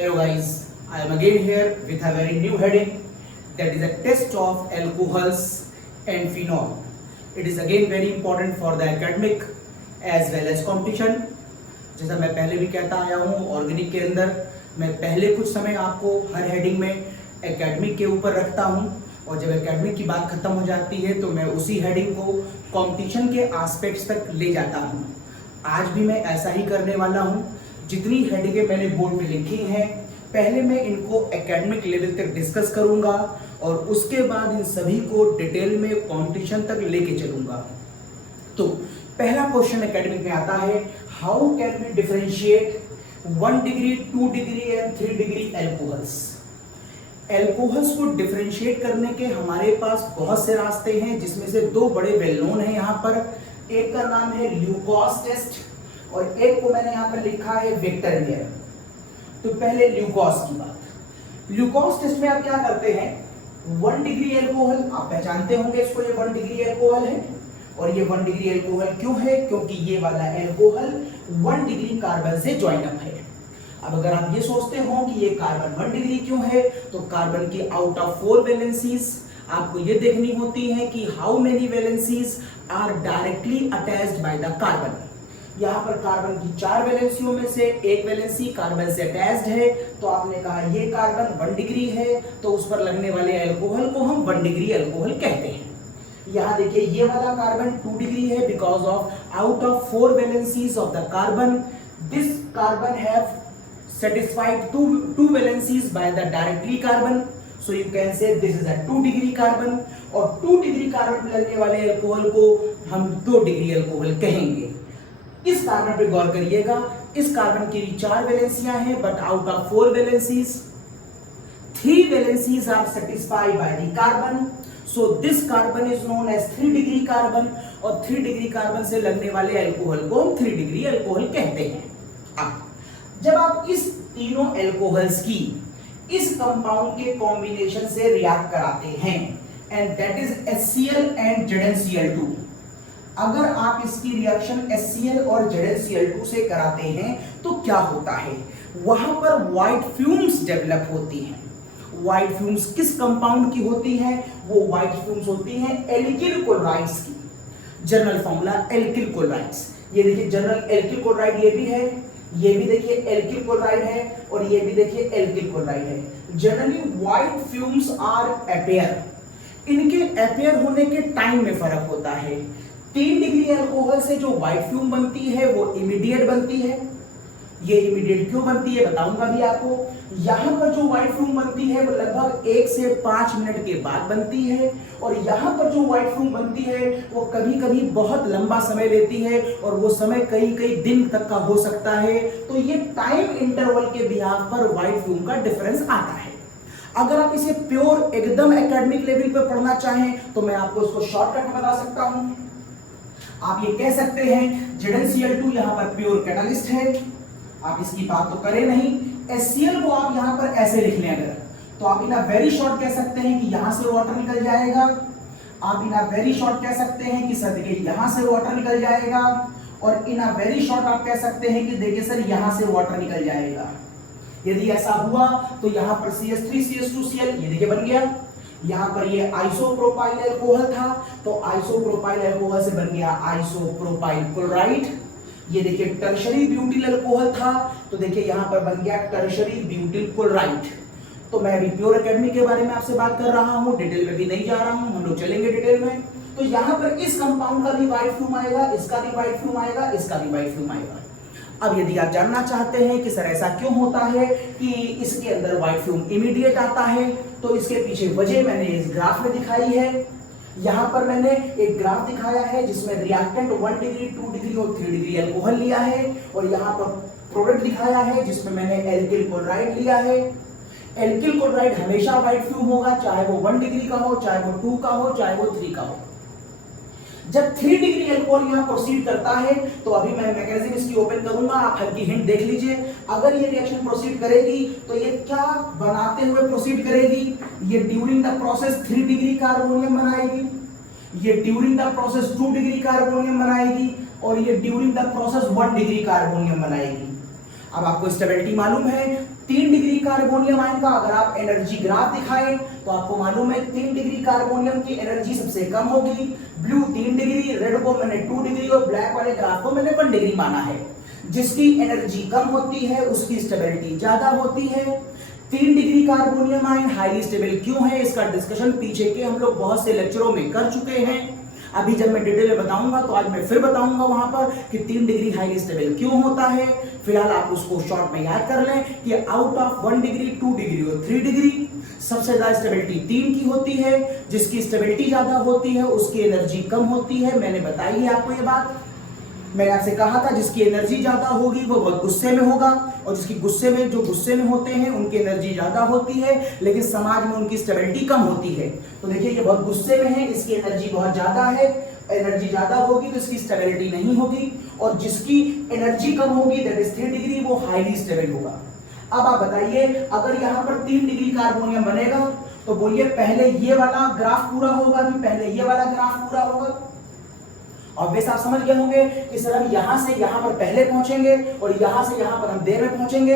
Hello guys, I am again here with a very new heading, that is a test of alcohols and phenol. It is again very important for the academic as well as competition. जैसा मैं पहले भी कहता आया हूँ, organic के अंदर मैं पहले कुछ समय आपको हर हेडिंग में एकेडमिक के ऊपर रखता हूँ, और जब एकेडमिक की बात खत्म हो जाती है तो मैं उसी हेडिंग को कंपटीशन के एस्पेक्ट्स तक ले जाता हूँ। आज भी मैं ऐसा ही करने वाला हूँ। जितनी हेडिंगें मैंने बोर्ड में लिखी हैं, पहले मैं इनको एकेडमिक लेवल तक डिस्कस करूंगा और उसके बाद इन सभी को डिटेल में कंपटीशन तक लेके चलूंगा। तो पहला क्वेश्चन एकेडमिक में आता है, how can we differentiate 1 degree, 2 degree and 3 degree alcohols. Alcohols को डिफरेंशिएट करने के हमारे पास बहुत से रास्ते हैं, जिसमें से दो बड़े वेल नोन हैं यहाँ पर। एक का नाम है ल्यूकॉस टेस्ट और एक को मैंने यहाँ पर लिखा है वेक्टरबियर। तो पहले ल्यूकॉस की बात। ल्यूकॉस टेस्ट में आप क्या करते हैं, 1 डिग्री एल्कोहल, आप पहचानते होंगे इसको, ये 1 डिग्री एल्कोहल है। और ये 1 डिग्री एल्कोहल क्यों है, क्योंकि ये वाला एल्कोहल 1 डिग्री कार्बन से ज्वाइन अप है। अब अगर आप ये सोचते हो कि ये कार्बन 1 डिग्री क्यों है, तो कार्बन की आउट ऑफ 4 वैलेंसीज आपको ये देखनी होती है कि how many valencies are directly attached by the carbon. यहाँ पर कार्बन की 4 वैलेंसियों में से एक वैलेंसी कार्बन से अटैच्ड है, तो आपने कहा ये कार्बन 1 डिग्री है, तो उस पर लगने वाले अल्कोहल को हम 1 डिग्री अल्कोहल कहते हैं। यहाँ देखिए ये वाला कार्बन 2 डिग्री है, because of out of 4 valencies of the carbon this carbon have satisfied two valencies by the directly carbon, so you can say this is a 2 degree carbon। और 2 degree carbon पे लगने वाले alcohol को हम 2 degree alcohol कहेंगे। इस carbon पे गौर करिएगा, इस कार्बन की 4 वैलेंसियां हैं, but out of 4 valencies 3 valencies are satisfied by the carbon, so this carbon is known as 3 degree carbon. और 3 डिग्री कार्बन से लगने वाले अल्कोहल को हम 3 डिग्री अल्कोहल कहते हैं। अब जब आप इस तीनों एल्कोहल्स की इस कंपाउंड के कॉम्बिनेशन से रिएक्ट कराते हैं, and that is HCl and ZnCl2, अगर आप इसकी रिएक्शन HCl और ZnCl2 से कराते हैं तो क्या होता है, वहां पर व्हाइट फ्यूम्स डेवलप होती हैं। व्हाइट फ्यूम्स किस कंपाउंड की होती हैं, वो व्हाइट फ्यूम्स होती हैं एल्किल क्लोराइड्स की। जनरल फॉर्मूला एल्किल क्लोराइड्स, ये देखिए जनरल एल्किल क्लोराइड ये भी है, ये भी देखिए एल्किल क्लोराइड है, और ये भी देखिए एल्किल क्लोराइड है। Generally white fumes are appear, इनके अपेयर होने के टाइम में फर्क होता है। 3 डिग्री अल्कोहल से जो व्हाइट फ्यूम बनती है वो इमीडिएट बनती है। ये इमीडिएट क्यों बनती है बताऊंगा भी आपको। यहां पर जो व्हाइट फ्यूम बनती है वो लगभग 1 से 5 मिनट के बाद बनती है, और यहां पर जो व्हाइट फ्यूम बनती है वो कभी कभी बहुत लंबा समय लेती है, और वो समय कई कई दिन तक का हो सकता है। तो ये टाइम इंटरवल के बिहाफ पर व्हाइट फ्यूम का डिफरेंस आता है। अगर आप इसे प्योर एकदम एकेडमिक लेवल पर पढ़ना चाहें तो मैं आपको इसको शॉर्टकट बता सकता हूं। आप ये कह सकते हैं ZnCl2 यहां पर प्योर कैटालिस्ट है, आप इसकी बात तो करें नहीं। HCl को आप यहां पर ऐसे लिख लें अगर, तो आप इन वेरी शॉर्ट कह सकते हैं कि यहां से वाटर निकल जाएगा। आप इन वेरी शॉर्ट कह सकते हैं कि सर देखिए यहां से वाटर निकल जाएगा, और इन वेरी शॉर्ट आप कह सकते हैं कि देखिए सर यहां से वाटर निकल जाएगा। यदि ऐसा हुआ तो यहां पर CH3CH2Cl ये देखिए बन गया। यहां पर ये आइसोप्रोपाइल अल्कोहल था, तो आइसोप्रोपाइल अल्कोहल से बन गया आइसोप्रोपाइल क्लोराइड। ये देखिए टर्शरी ब्यूटिल अल्कोहल था, तो देखिए यहां पर बन गया टर्शरी ब्यूटिल क्लोराइड। तो मैं अभी प्योर एकेडमिक के बारे में आपसे बात कर रहा हूं, डिटेल में भी नहीं जा रहा हूं, हम लोग चलेंगे डिटेल में। तो यहां पर इस कंपाउंड का भी व्हाइट फ्यूम आएगा, इसका भी व्हाइट फ्यूम आएगा, इसका भी व्हाइट फ्यूम आएगा। अब यदि आप जानना चाहते हैं कि सर ऐसा क्यों होता है कि इसके अंदर व्हाइट फ्यूम इमीडिएट आता है, तो इसके पीछे वजह मैंने इस ग्राफ में दिखाई है। यहां पर मैंने एक ग्राफ दिखाया है जिसमें रिएक्टेंट 1 डिग्री, 2 डिग्री और 3 डिग्री अल्कोहल लिया है, और यहां पर प्रोडक्ट दिखाया है जिसमें मैंने एल्किल क्लोराइड लिया है। एल्किल क्लोराइड हमेशा व्हाइट फ्यूम होगा, चाहे वो 1 डिग्री का हो, चाहे वो 2 का हो, चाहे वो 3 का हो। जब 3 डिग्री अल्कोहल यहां प्रोसीड करता है, तो अभी मैं मैकेनिज्म इसकी ओपन करूंगा, आप हल्की हिंट देख लीजिए। अगर ये रिएक्शन प्रोसीड करेगी तो ये क्या बनाते हुए प्रोसीड करेगी, ये during the process 3 degree carbonium बनाएगी, ये during the process 2 degree carbonium बनाएगी, और ये during the process 1 degree carbonium बनाएगी। अब आपको स्टेबिलिटी मालूम है, 3 डिग्री कार्बोनियम आयन का अगर आप एनर्जी ग्राफ दिखाएं तो आपको मालूम है 3 डिग्री कार्बोनियम की एनर्जी सबसे कम होगी। ब्लू 3 डिग्री, रेड को मैंने 2 डिग्री और ब्लैक वाले ग्राफ को मैंने 1 डिग्री माना है। जिसकी एनर्जी कम होती है उसकी स्टेबिलिटी ज्यादा होती है। 3 degree carbonium ion highly stable क्यों है, इसका डिस्कशन पीछे के हम लोग बहुत से लेक्चरों में कर चुके हैं। अभी जब मैं डिटेल में बताऊंगा तो आज मैं फिर बताऊंगा वहां पर कि 3 डिग्री हाईली स्टेबल क्यों होता है। फिलहाल आप उसको शॉर्ट में याद कर लें कि आउट ऑफ 1 डिग्री, 2 डिग्री और 3 डिग्री सबसे ज्यादा स्टेबिलिटी 3 की होती है। जिसकी स्टेबिलिटी ज्यादा होती है उसकी एनर्जी कम होती है। मैंने बताई है आपको ये बात। मैंने आपसे कहा था जिसकी एनर्जी ज्यादा होगी वो बहुत गुस्से में होगा, और जिसकी जो गुस्से में होते हैं उनकी एनर्जी ज्यादा होती है लेकिन समाज में उनकी स्टेबिलिटी कम होती है। तो देखिए ये बहुत गुस्से में है, इसकी एनर्जी बहुत ज्यादा है। एनर्जी ज्यादा होगी तो इसकी स्टेबिलिटी नहीं होगी, और जिसकी एनर्जी कम होगी दैट इज 3 डिग्री, वो हाईली स्टेबल होगा। अब आप बताइए अगर यहाँ पर 3 डिग्री कार्बोनियम बनेगा तो बोलिए पहले ये वाला ग्राफ पूरा होगा कि पहले ये वाला ग्राफ पूरा होगा। ऑब्वियस आप समझ गए होंगे कि सर हम यहां से यहां पर पहले पहुंचेंगे और यहां से यहां पर हम देर में पहुंचेंगे।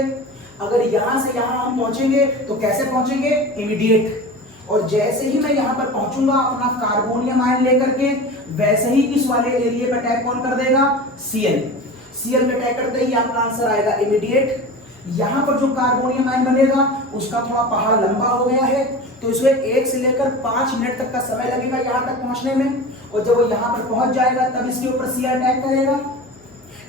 अगर यहां से यहां हम पहुंचेंगे तो कैसे पहुंचेंगे, इमीडिएट। और जैसे ही मैं यहां पर पहुंचूंगा अपना कार्बोनियम आयन लेकर के, वैसे ही इस वाले एरिया पर अटैक कौन कर देगा, Cl में अटैक करते ही आपका आंसर आएगा इमीडिएट। यहां पर जो कार्बोनियम आयन बनेगा उसका थोड़ा पहाड़ लंबा हो गया है तो इसमें 1 से लेकर 5 मिनट तक का समय लगेगा यहां तक पहुंचने में, और जब वो यहां पर पहुंच जाएगा तब इसके ऊपर Cl अटैक करेगा।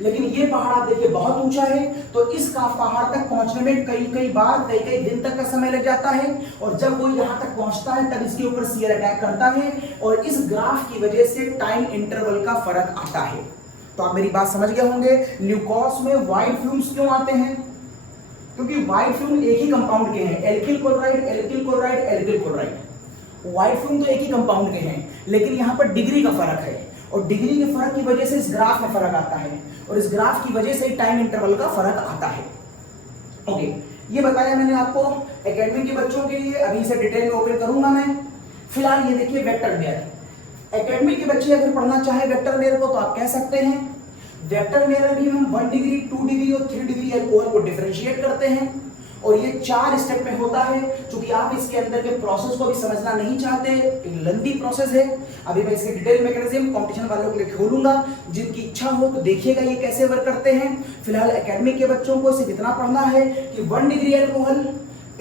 लेकिन ये पहाड़ आप देखिए बहुत ऊंचा है तो इस पहाड़ तक पहुंचने में कई बार कई दिन तक का समय लग जाता है, और जब वो यहां तक पहुंचता है तब इसके ऊपर Cl अटैक करता है, और इस ग्राफ की वजह से टाइम इंटरवल का फर्क आता है। तो आप मेरी बात समझ गए होंगे। ल्यूकोस में व्हाइट फ्यूम्स क्यों आते हैं, क्योंकि व्हाइट फ्यूम एक ही कंपाउंड के हैं, alkyl chloride alkyl chloride alkyl chloride. White fume तो एक ही कंपाउंड के हैं लेकिन यहाँ पर डिग्री का फर्क है, और डिग्री के फर्क की वजह से इस ग्राफ में फर्क आता है, और इस ग्राफ की वजह से टाइम इंटरवल का फर्क आता है। ओके, ये बताया मैंने आपको एकेडमी के बच्चों के लिए। अभी इसे डिटेल में ओपन करूंगा मैं। फिलहाल ये देखिए वेक्टर मेयर। एकेडमी के बच्चे अगर पढ़ना चाहे वेक्टर मेयर को तो आप कह सकते हैं। वेक्टर मेयर में भी हम 1 डिग्री, 2 डिग्री और 3 डिग्री एल्कोहल को डिफरेंशिएट करते हैं, और ये 4 स्टेप में होता है। क्योंकि आप इसके अंदर के प्रोसेस को भी समझना नहीं चाहते, एक लंबी प्रोसेस है। अभी मैं इसके डिटेल मैकेनिज्म कॉम्पिटिशन वालों के लिए खोलूंगा, जिनकी इच्छा हो तो देखिएगा ये कैसे वर्क करते हैं। फिलहाल एकेडमी के बच्चों को सिर्फ इतना पढ़ना है कि 1 degree alcohol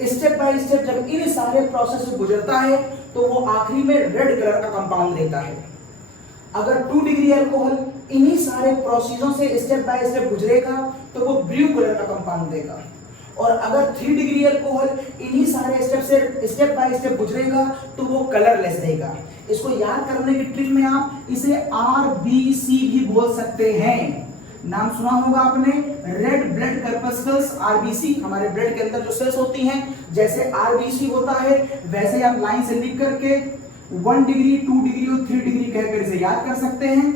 step by step जब इन सारे प्रोसेस से गुजरता है तो वो आखिरी में रेड कलर का कंपाउंड देता है। अगर 2 डिग्री एल्कोहल इन्हीं सारे प्रोसेसों से स्टेप बाय स्टेप गुजरेगा तो वो ब्लू कलर का कंपाउंड देगा, और अगर 3 डिग्री एल्कोहल इन्हीं सारे स्टेप बाय स्टेप गुजरेगा तो वो कलरलेस देगा। इसको याद करने की ट्रिक में आप इसे RBC भी बोल सकते हैं। नाम सुना होगा आपने, रेड ब्लड कर्पस्कल्स, RBC। हमारे ब्लड के अंदर जो सेल्स होती हैं जैसे RBC होता है, वैसे आप लाइन से लिख करके 1 डिग्री, 2 डिग्री और 3 डिग्री कहकर इसे याद कर सकते हैं।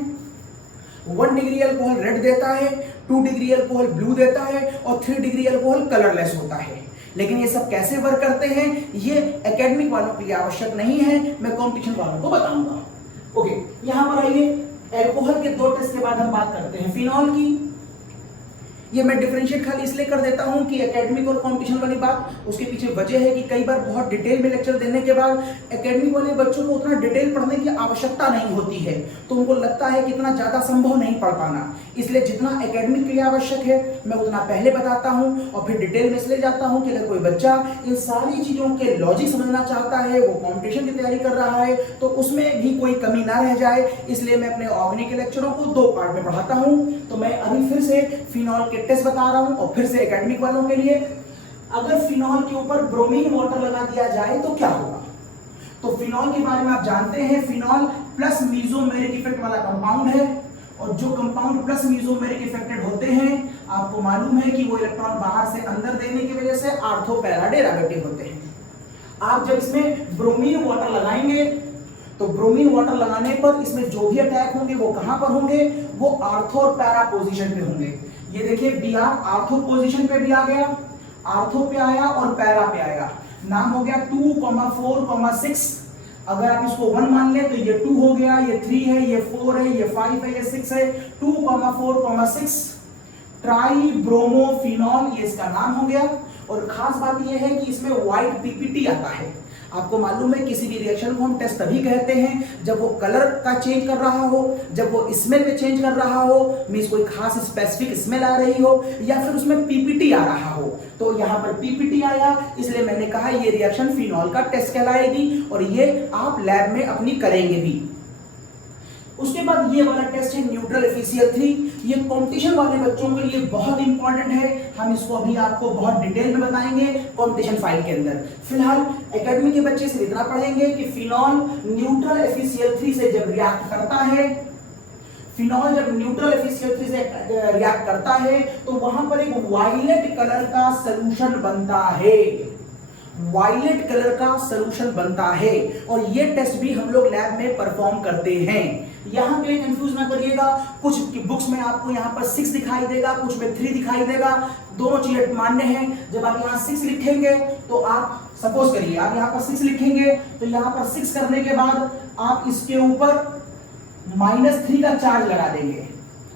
1 डिग्री अल्कोहल रेड देता है, 2 डिग्री अल्कोहल ब्लू देता है, और 3 डिग्री अल्कोहल कलरलेस होता है। लेकिन ये सब कैसे वर्क करते हैं ये एकेडमिक वालों के लिए आवश्यक नहीं है, मैं कॉम्पिटिशन वालों को बताऊंगा। ओके, यहां पर आइए, एल्कोहल के 2 टेस्ट के बाद हम बात करते हैं फिनॉल की। ये मैं डिफरेंशिएट खाली इसलिए कर देता हूं कि एकेडमिक और कंपटीशन वाली बात, उसके पीछे वजह है कि कई बार बहुत डिटेल में लेक्चर देने के बाद एकेडमिक वाले बच्चों को उतना डिटेल पढ़ने की आवश्यकता नहीं होती है, तो उनको लगता है कि इतना ज़्यादा संभव नहीं पढ़ पाना। इसलिए जितना एकेडमिक के लिए आवश्यक है मैं उतना पहले बताता हूं, और फिर डिटेल में इसलिए जाता हूं कि अगर कोई बच्चा इन सारी चीज़ों के लॉजिक समझना चाहता है, वो कॉम्पिटिशन की तैयारी कर रहा है, तो उसमें भी कोई कमी ना रह जाए। इसलिए मैं अपने ऑर्गेनिक के लेक्चरों को 2 पार्ट में पढ़ाता हूँ। तो मैं अभी फिर से फिनॉल के टेस्ट बता रहा हूं, और फिर से एकेडमिक वालों के लिए, अगर फिनॉल के ऊपर ब्रोमीन वाटर लगा दिया जाए तो क्या होगा। तो फिनॉल के बारे में आप जानते हैं, फिनॉल प्लस मीसोमेरिक इफेक्ट वाला कंपाउंड है, और जो कंपाउंड प्लस मीसोमेरिक इफेक्टेड होते हैं आपको मालूम है कि वो इलेक्ट्रॉन बाहर से अंदर देने की वजह से आर्थो पैरा डेरिवेटिव होते हैं। आप जब इसमें ब्रोमीन वाटर लगाएंगे तो ब्रोमीन वाटर लगाने पर इसमें जो भी अटैक होंगे वो कहां पर होंगे, वो आर्थो और पैरा पोजीशन पे होंगे। ये देखिए Br आर्थो पोजीशन पे भी आ गया, आर्थो पे आया और पैरा पे आया। नाम हो गया 2,4,6। अगर आप इसको 1 मान ले तो ये 2 हो गया, ये 3 है, ये 4 है, ये 5 है, ये 6 है। 2,4,6 ट्राई ब्रोमोफिनॉल, ये इसका नाम हो गया। और खास बात यह है कि इसमें व्हाइट पीपीटी आता है। आपको मालूम है किसी भी रिएक्शन को हम टेस्ट तभी कहते हैं जब वो कलर का चेंज कर रहा हो, जब वो स्मेल में चेंज कर रहा हो, मींस कोई खास स्पेसिफिक स्मेल आ रही हो, या फिर उसमें पीपीटी आ रहा हो। तो यहाँ पर पीपीटी आया, इसलिए मैंने कहा ये रिएक्शन फिनॉल का टेस्ट कहलाएगी और ये आप लैब में अपनी करेंगे भी। उसके बाद ये वाला टेस्ट है न्यूट्रल एफिशिएंट 3। ये कंपटीशन वाले बच्चों के लिए बहुत इंपॉर्टेंट है। हम इसको अभी आपको बहुत डिटेल में बताएंगे कंपटीशन फाइल के अंदर। फिलहाल एकेडमी के बच्चे से इतना पढ़ेंगे कि फिनॉल न्यूट्रल एफिशिएंट 3 से जब रिएक्ट करता है, फिनॉल जब न्यूट्रल एफिशिएंट 3 से रिएक्ट करता है तो वहां पर एक वायलेट कलर का सॉल्यूशन बनता है, वायलेट कलर का सॉल्यूशन बनता है। और ये टेस्ट भी हम लोग लैब में परफॉर्म करते हैं। यहां पे कंफ्यूज ना करिएगा, कुछ बुक्स में आपको यहां पर 6 दिखाई देगा, कुछ में 3 दिखाई देगा, दोनों चीजें मान्य हैं। जब आप यहां 6 लिखेंगे तो आप सपोज करिए आप यहां पर 6 लिखेंगे तो यहां पर 6 करने के बाद आप इसके ऊपर -3 का चार्ज लगा देंगे।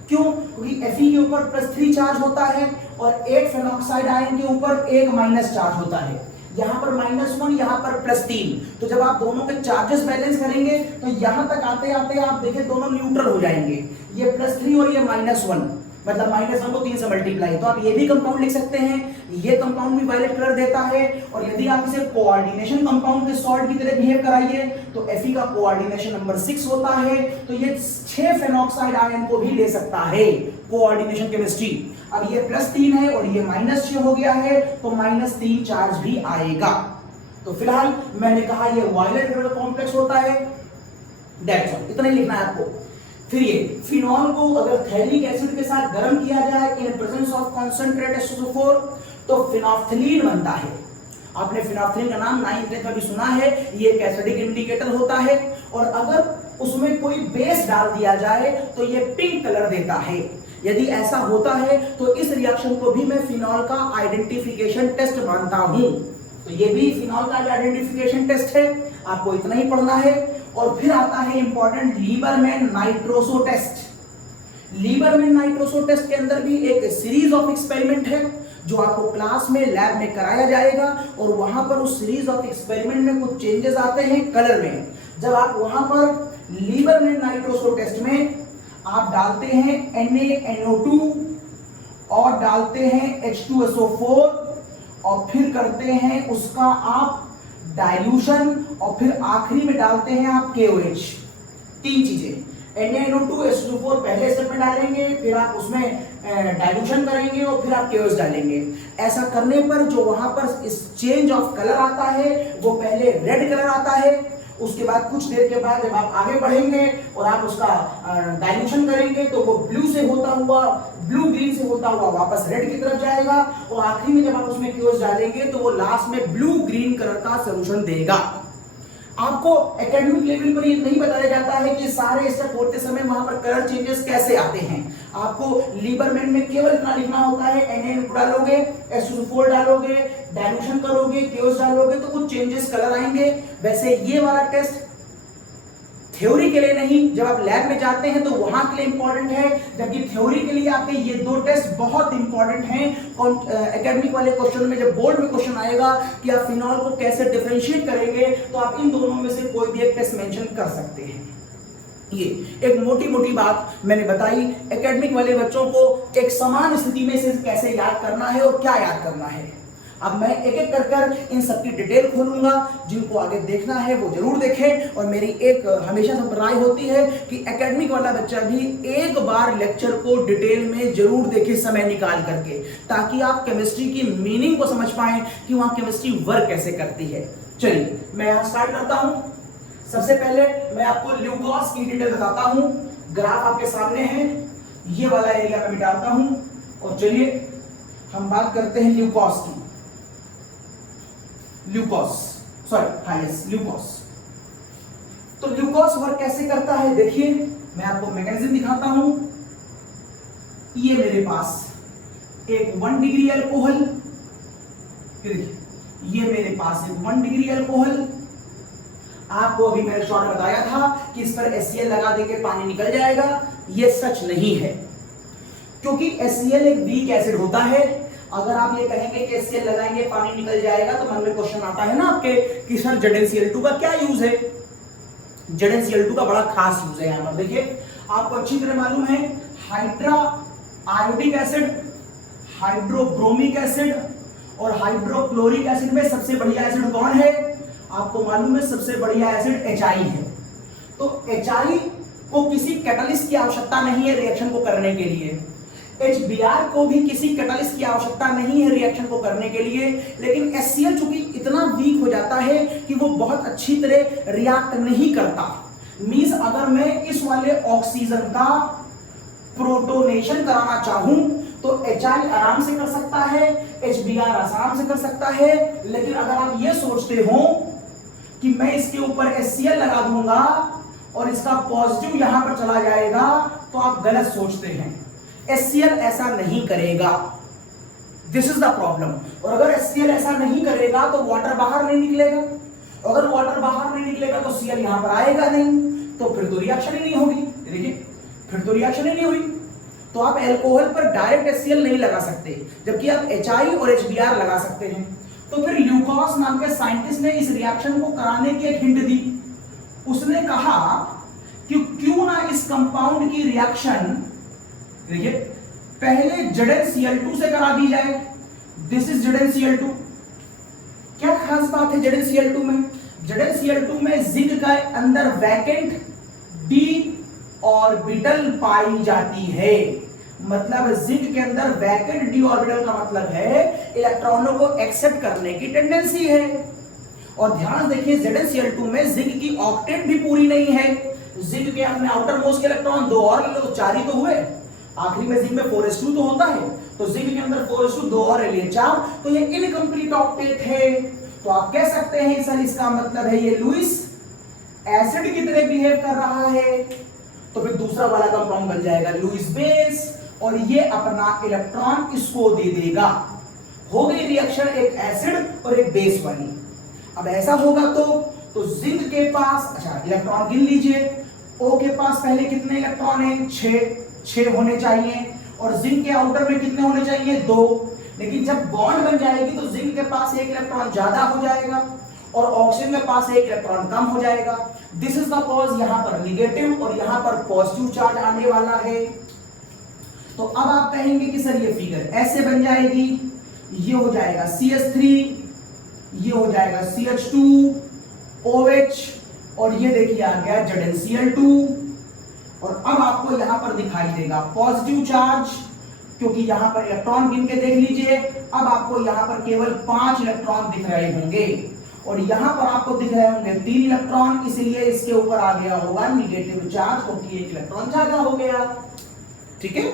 क्यों? क्योंकि Fe के ऊपर +3 चार्ज होता है और 8 फेनॉक्साइड आयन के ऊपर 1 माइनस चार्ज होता है। यहां पर -1, यहां पर +3। तो जब आप दोनों के चार्जेस बैलेंस करेंगे तो यहां तक आते आते आप देखें दोनों न्यूट्रल हो जाएंगे। ये +3 और ये -1, मतलब -1 को 3 से मल्टीप्लाई। तो आप ये भी कंपाउंड लिख सकते हैं, ये कंपाउंड भी वायलेट कलर देता है। और यदि आप इसे कोऑर्डिनेशन कंपाउंड के सॉल्ट की तरह बिहेव कराइए तो Fe का कोऑर्डिनेशन नंबर 6 होता है। तो ये 6 फेनॉक्साइड आयन को भी ले सकता है कोऑर्डिनेशन केमिस्ट्री। अब ये +3 है और ये -6 हो गया है तो -3 चार्ज भी आएगा। तो फिलहाल मैंने कहा ये वायलेट कलर कॉम्प्लेक्स होता है। दैट्स ऑल, इतना ही लिखना है आपको। फिर ये फिनॉल को अगर थैलिक एसिड के साथ गर्म किया जाए इन प्रेजेंस ऑफ कंसंट्रेटेड SO4 तो फिनोल्फथलीन बनता है। आपने फिनोल्फथलीन का नाम 9th में भी सुना है। ये एक एसिडिक इंडिकेटर होता है और अगर उसमें कोई बेस डाल दिया जाए तो ये पिंक कलर देता है। यदि ऐसा होता है तो इस रिएक्शन को भी मैं फिनॉल का आइडेंटिफिकेशन टेस्ट मानता हूं। तो ये भी फिनॉल का आइडेंटिफिकेशन टेस्ट है, आपको इतना ही पढ़ना है। और फिर आता है important Liebermann nitroso test. Liebermann nitroso test के अंदर भी एक सीरीज ऑफ एक्सपेरिमेंट है जो आपको क्लास में लैब में कराया जाएगा और वहां पर उस सीरीज ऑफ एक्सपेरिमेंट में कुछ चेंजेस आते हैं कलर में। जब आप वहां पर लीबरमैन नाइट्रोसो टेस्ट में आप डालते हैं NaNO2 और डालते हैं H2SO4 और फिर करते हैं उसका आप डाइल्यूशन और फिर आखिरी में डालते हैं आप KOH। 3 चीजें, NaNO2 H2O4 पहले स्टेप में डालेंगे, फिर आप उसमें डाइल्यूशन करेंगे और फिर आप KOH डालेंगे। ऐसा करने पर जो वहां पर इस चेंज ऑफ कलर आता है वो पहले रेड कलर आता है, उसके बाद कुछ देर के बाद जब आप आगे बढ़ेंगे और आप उसका डाइल्यूशन करेंगे तो वो ब्लू से होता हुआ ब्लू ग्रीन से होता हुआ वापस रेड की तरफ जाएगा और आखिरी में जब आप उसमें KOH डालेंगे तो वो लास्ट में ब्लू ग्रीन कलर का सॉल्यूशन देगा। आपको एकेडमिक लेवल पर ये नहीं बताया जाता है कि सारे स्टेप होते समय वहां पर कलर चेंजेस कैसे आते हैं। आपको लीबरमैन में केवल इतना लिखना होता है Na डालोगे, H2O4 डालोगे, डाइल्यूशन करोगे, KOH डालोगे तो कुछ चेंजेस कलर आएंगे। वैसे ये वाला टेस्ट थ्योरी के लिए नहीं, जब आप लैब में जाते हैं तो वहां के लिए इंपॉर्टेंट है, जबकि थ्योरी के लिए आपके ये 2 टेस्ट बहुत इंपॉर्टेंट हैं। एकेडमिक वाले क्वेश्चन में जब बोर्ड में क्वेश्चन आएगा कि आप फिनॉल को कैसे डिफरेंशिएट करेंगे तो आप इन दोनों में से कोई भी एक टेस्ट मेंशन कर सकते हैं। ये एक मोटी मोटी बात मैंने बताई। एकेडमिक वाले बच्चों को एक समान स्थिति में से कैसे याद करना है और क्या याद करना है, अब मैं एक एक कर इन सबकी डिटेल खोलूंगा। जिनको आगे देखना है वो जरूर देखें। और मेरी एक हमेशा से राय होती है कि एकेडमिक वाला बच्चा भी एक बार लेक्चर को डिटेल में जरूर देखे समय निकाल करके, ताकि आप केमिस्ट्री की मीनिंग को समझ पाएं कि वहां केमिस्ट्री वर्क कैसे करती है। चलिए मैं यहां स्टार्ट करता हूं। सबसे पहले मैं आपको ल्यूकोस की डिटेल बताता हूं। ग्राफ आपके सामने है, ये वाला एरिया मैं मिटाता हूं और चलिए हम बात करते हैं ल्यूकोस की। ल्यूकोस। तो ल्यूकोस वर्क कैसे करता है देखिए, मैं आपको मैकेनिज्म दिखाता हूं। ये मेरे पास एक 1 डिग्री अल्कोहल, ये मेरे पास एक 1 डिग्री अल्कोहल। आपको अभी मैंने शॉर्ट बताया था कि इस पर HCl लगा देके पानी निकल जाएगा, ये सच नहीं है, क्योंकि HCl एक वीक एसिड होता है। अगर आप ये कहेंगे कि HCl लगाएंगे पानी निकल जाएगा, तो मन में क्वेश्चन आता है ना आपके कि सर ZnCl2 का क्या यूज है। ZnCl2 का बड़ा खास यूज है। यहाँ पर देखिए, आपको अच्छी तरह मालूम है, hydra iodic acid, hydrobromic acid और हाइड्रोक्लोरिक एसिड में सबसे बढ़िया एसिड कौन है? आपको मालूम है सबसे बढ़िया एसिड HI है। तो HI को किसी कैटलिस्ट की आवश्यकता नहीं है रिएक्शन को करने के लिए, HBr को भी किसी कैटलिस्ट की आवश्यकता नहीं है रिएक्शन को करने के लिए, लेकिन HCl चूंकि इतना वीक हो जाता है कि वो बहुत अच्छी तरह रिएक्ट नहीं करता। मींस अगर मैं इस वाले ऑक्सीजन का प्रोटोनेशन कराना चाहूं तो HI आराम से कर सकता है, HBr आराम से कर सकता है, लेकिन अगर आप ये सोचते हो कि मैं इसके ऊपर HCl लगा दूंगा और इसका पॉजिटिव यहां पर चला जाएगा, तो आप गलत सोचते हैं। HCl ऐसा नहीं करेगा, दिस इज द प्रॉब्लम। और अगर HCl ऐसा नहीं करेगा तो वाटर बाहर नहीं निकलेगा, अगर वाटर बाहर नहीं निकलेगा तो Cl यहां पर आएगा नहीं, तो फिर तो रिएक्शन ही नहीं होगी। देखिए, फिर तो रिएक्शन ही नहीं हुई। तो आप अल्कोहल पर डायरेक्ट HCl नहीं लगा सकते, जबकि आप HI और HBr लगा सकते हैं। तो फिर ल्यूकास नाम के साइंटिस्ट ने इस रिएक्शन को कराने की एक हिंट दी। उसने कहा कि क्यों ना इस कंपाउंड की रिएक्शन, देखिए, पहले ZnCl2 से करा दी जाए। This is ZnCl2। क्या खास बात है ZnCl2 में? ZnCl2 में जिंक का अंदर वैकेंट d ऑर्बिटल पाई जाती है। मतलब जिंक के अंदर वैकेंट d ऑर्बिटल का मतलब है इलेक्ट्रॉनों को एक्सेप्ट करने की टेंडेंसी है। और ध्यान देखिए, ZnCl2 में जिंक की ऑक्टेट भी पूरी नहीं है। जिंक के अपने आउटर मोस्ट के इलेक्ट्रॉन 2 और ले लो, 4 ही तो हुए। आखिरी में जिंक में 4s2 तो होता है, तो जिंक के अंदर 4s2 2 और ले लिए 4, तो ये इनकम्प्लीट ऑक्टेट है। तो आप कह सकते हैं सर इसका मतलब है ये लुईस एसिड की तरह बिहेव कर रहा है। तो फिर दूसरा वाला कंपाउंड बन जाएगा लुईस बेस, और ये अपना इलेक्ट्रॉन इसको दे देगा। हो गई रिएक्शन एक एसिड और एक बेस वाली। अब ऐसा होगा तो जिंक के पास, अच्छा इलेक्ट्रॉन गिन लीजिए, O के पास पहले कितने इलेक्ट्रॉन हैं? 6 होने चाहिए, और जिंक के आउटर में कितने होने चाहिए? 2। लेकिन जब बॉन्ड बन जाएगी तो जिंक के पास 1 इलेक्ट्रॉन ज्यादा हो जाएगा और ऑक्सीजन के पास 1 इलेक्ट्रॉन कम हो जाएगा। दिस इज द कॉज, यहां पर निगेटिव और यहां पर पॉजिटिव चार्ज आने वाला है। तो अब आप कहेंगे कि सर ये फिगर ऐसे बन जाएगी, ये हो जाएगा CH3, ये हो जाएगा CH2OH, और ये देखिए आ गया ZnCl2। और अब आपको यहां पर दिखाई देगा पॉजिटिव चार्ज, क्योंकि यहां पर इलेक्ट्रॉन गिन के देख लीजिए। अब आपको यहां पर केवल 5 इलेक्ट्रॉन दिख रहे होंगे, और यहां पर आपको दिख रहे होंगे 3 इलेक्ट्रॉन, इसलिए इसके ऊपर आ गया होगा निगेटिव चार्ज, क्योंकि 1 इलेक्ट्रॉन ज्यादा हो गया। ठीक है,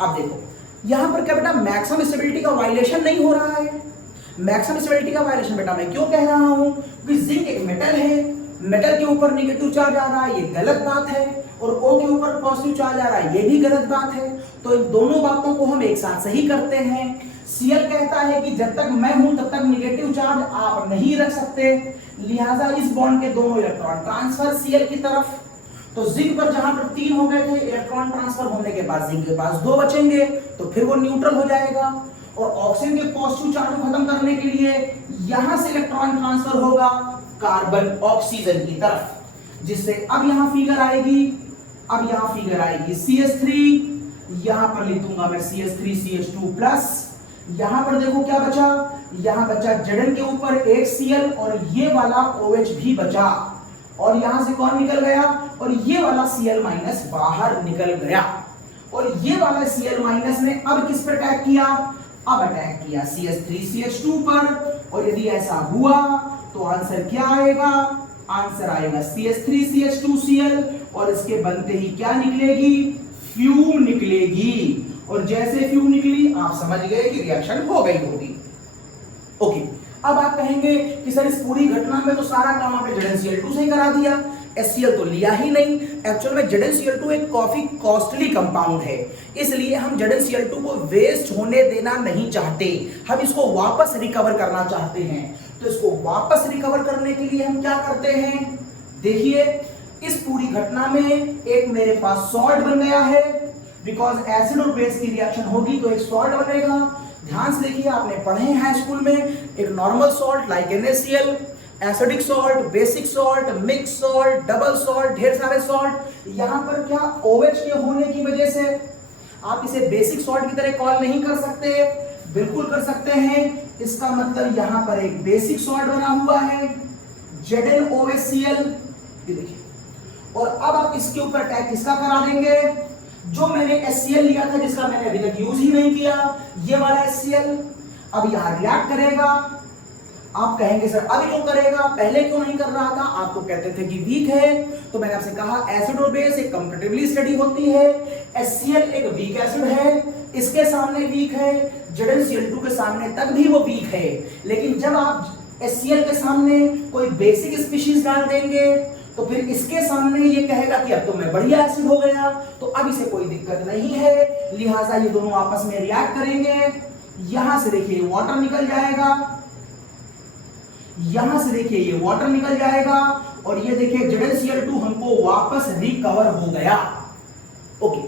अब देखो यहां पर क्या बेटा, मैक्सिमम स्टेबिलिटी का वायलेशन नहीं हो रहा है। मैक्सिमम स्टेबिलिटी का वायलेशन बेटा मैं क्यों कह रहा हूं? क्योंकि जिंक एक मेटल है, मेटल के ऊपर निगेटिव चार्ज आ रहा है, ये गलत बात है, और O के ऊपर पॉजिटिव चार्ज आ रहा है, ये भी गलत बात है। तो इन दोनों बातों को हम एक साथ सही करते हैं। Cl कहता है कि जब तक मैं हूं तब तक निगेटिव चार्ज आप नहीं रख सकते, लिहाजा इस बॉन्ड के दोनों इलेक्ट्रॉन ट्रांसफर Cl की तरफ। तो जिंक पर जहां पर 3 हो गए थे, इलेक्ट्रॉन ट्रांसफर होने के बाद जिंक के पास 2 बचेंगे, तो फिर वो न्यूट्रल हो जाएगा। और ऑक्सीजन के पॉजिटिव चार्ज को खत्म करने के लिए यहां से इलेक्ट्रॉन ट्रांसफर होगा कार्बन ऑक्सीजन की तरफ, जिससे अब यहां फिगर आएगी, अब यहां फिगर आएगी CH3, यहां पर लिख दूंगा मैं CH3CH2 प्लस। यहां पर देखो क्या बचा, यहां बचा Zn के ऊपर 1 Cl, और ये वाला OH भी बचा, और यहां से कौन निकल गया, और ये वाला Cl माइनस बाहर निकल गया। और ये वाला Cl माइनस ने अब किस पर अटैक किया? अब अटैक किया CH3CH2 पर। और यदि ऐसा हुआ तो आंसर क्या आएगा? आंसर आएगा CH3CH2Cl, और इसके बनते ही क्या निकलेगी? फ्यूम निकलेगी। और जैसे फ्यूम निकली आप समझ गए कि रिएक्शन हो गई होगी। ओके, अब आप कहेंगे कि सर इस पूरी घटना में तो सारा काम आपने ZnCl2 से ही करा दिया, HCl तो लिया ही नहीं। एक्चुअल में ZnCl2 एक काफी कॉस्टली कंपाउंड है, इसलिए हम ZnCl2 को वेस्ट होने देना नहीं चाहते, हम इसको वापस रिकवर करना चाहते हैं। तो इसको वापस रिकवर करने के लिए हम क्या करते हैं? देखिए, इस पूरी घटना में एक मेरे पास सॉल्ट बन गया है, बिकॉज एसिड और बेस की रिएक्शन होगी तो एक सॉल्ट बनेगा। ध्यान से देखिए, आपने पढ़े हैं हाई स्कूल में एक normal salt like NaCl, acidic salt, basic salt, mix salt, double salt, ढेर सारे सॉल्ट। यहां पर क्या OH के होने की वजह से आप इसे बेसिक सॉल्ट की तरह कॉल नहीं कर सकते? बिल्कुल कर सकते हैं। इसका मतलब यहां पर एक बेसिक सॉल्ट बना हुआ है ZnOHCl, ये देखिए। और अब आप इसके ऊपर टैग किसका करा देंगे? जो मैंने HCl लिया था, जिसका मैंने अभी तक यूज ही नहीं किया, ये वाला HCl अब यहां रिएक्ट करेगा। आप कहेंगे सर अभी क्यों करेगा, पहले क्यों नहीं कर रहा था? आप तो कहते थे कि वीक है। तो मैंने आपसे कहा एसिड और बेस एक कंपैरेटिवली स्टडी होती है। HCl एक वीक एसिड है, इसके सामने वीक है, ZnCl2 के सामने तक भी वो वीक है। लेकिन जब आप HCl के सामने कोई बेसिक स्पीशीज डाल देंगे तो फिर इसके सामने ये कहेगा कि अब तो मैं बढ़िया एसिड हो गया, तो अब इसे कोई दिक्कत नहीं है, लिहाजा ये दोनों आपस में रिएक्ट करेंगे। यहां से देखिए वाटर निकल जाएगा, यहां से देखिए ये वाटर निकल जाएगा, और ये देखिए ZnCl2 हमको वापस रिकवर हो गया। ओके,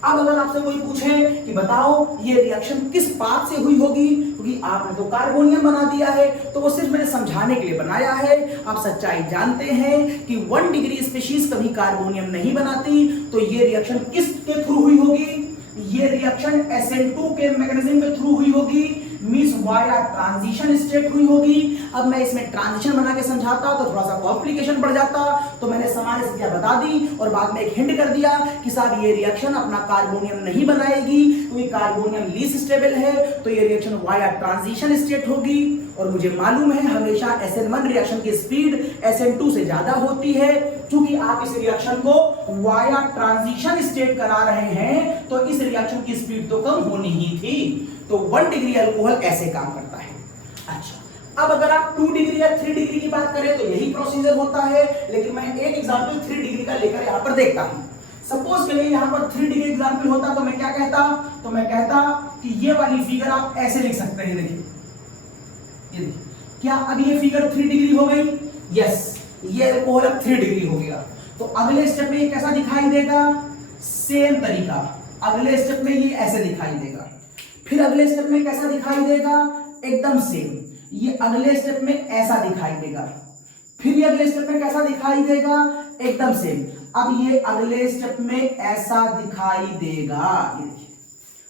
अब अगर आपसे कोई पूछे कि बताओ ये रिएक्शन किस पाथ से हुई होगी, क्योंकि आपने तो कार्बोनियम बना दिया है, तो वो सिर्फ मैंने समझाने के लिए बनाया है। आप सच्चाई जानते हैं कि 1 डिग्री स्पीशीज कभी कार्बोनियम नहीं बनाती, तो ये रिएक्शन किसके थ्रू हुई होगी? ये रिएक्शन SN2 के मैकेनिज्म के थ्रू हुई होगी, मींस वाया ट्रांजिशन स्टेट हुई होगी। अब मैं इसमें ट्रांजिशन बना के समझाता तो थोड़ा सा कॉम्प्लिकेशन बढ़ जाता, तो मैंने सामान्य स्थितियां बता दी और बाद में एक हिंट कर दिया कि साहब ये रिएक्शन अपना कार्बोनियम नहीं बनाएगी, क्योंकि कार्बोनियम लीस्ट स्टेबल है, तो ये रिएक्शन वाया ट्रांजिशन स्टेट होगी। और मुझे मालूम है हमेशा SN1 रिएक्शन की स्पीड SN2 से ज्यादा होती है, क्योंकि आप इस रिएक्शन को वाया ट्रांजिशन स्टेट करा रहे हैं, तो इस रिएक्शन की स्पीड तो कम होनी ही थी। तो 1 डिग्री अल्कोहल ऐसे काम करता है। अच्छा, अब अगर आप 2 डिग्री या 3 डिग्री की बात करें तो यही प्रोसीजर होता है, लेकिन मैं एक एग्जांपल 3 डिग्री का लेकर यहां पर देखता हूं। सपोज के लिए यहां पर 3 डिग्री एग्जांपल होता तो मैं क्या कहता? तो मैं कहता कि ये वाली फिगर आप ऐसे लिख सकते हैं, देखिए ये देखिए, क्या अब ये फिगर 3 डिग्री हो गई? यस, ये अल्कोहल अब 3 डिग्री हो गया। तो अगले स्टेप में ये कैसा दिखाई देगा? सेम तरीका, अगले स्टेप में ये ऐसे दिखाई देगा, फिर अगले स्टेप में कैसा दिखाई देगा? एकदम सेम। ये अगले स्टेप में ऐसा दिखाई देगा, फिर ये अगले स्टेप में कैसा दिखाई देगा? एकदम सेम। अब ये अगले स्टेप में ऐसा दिखाई देगा। ये देखिए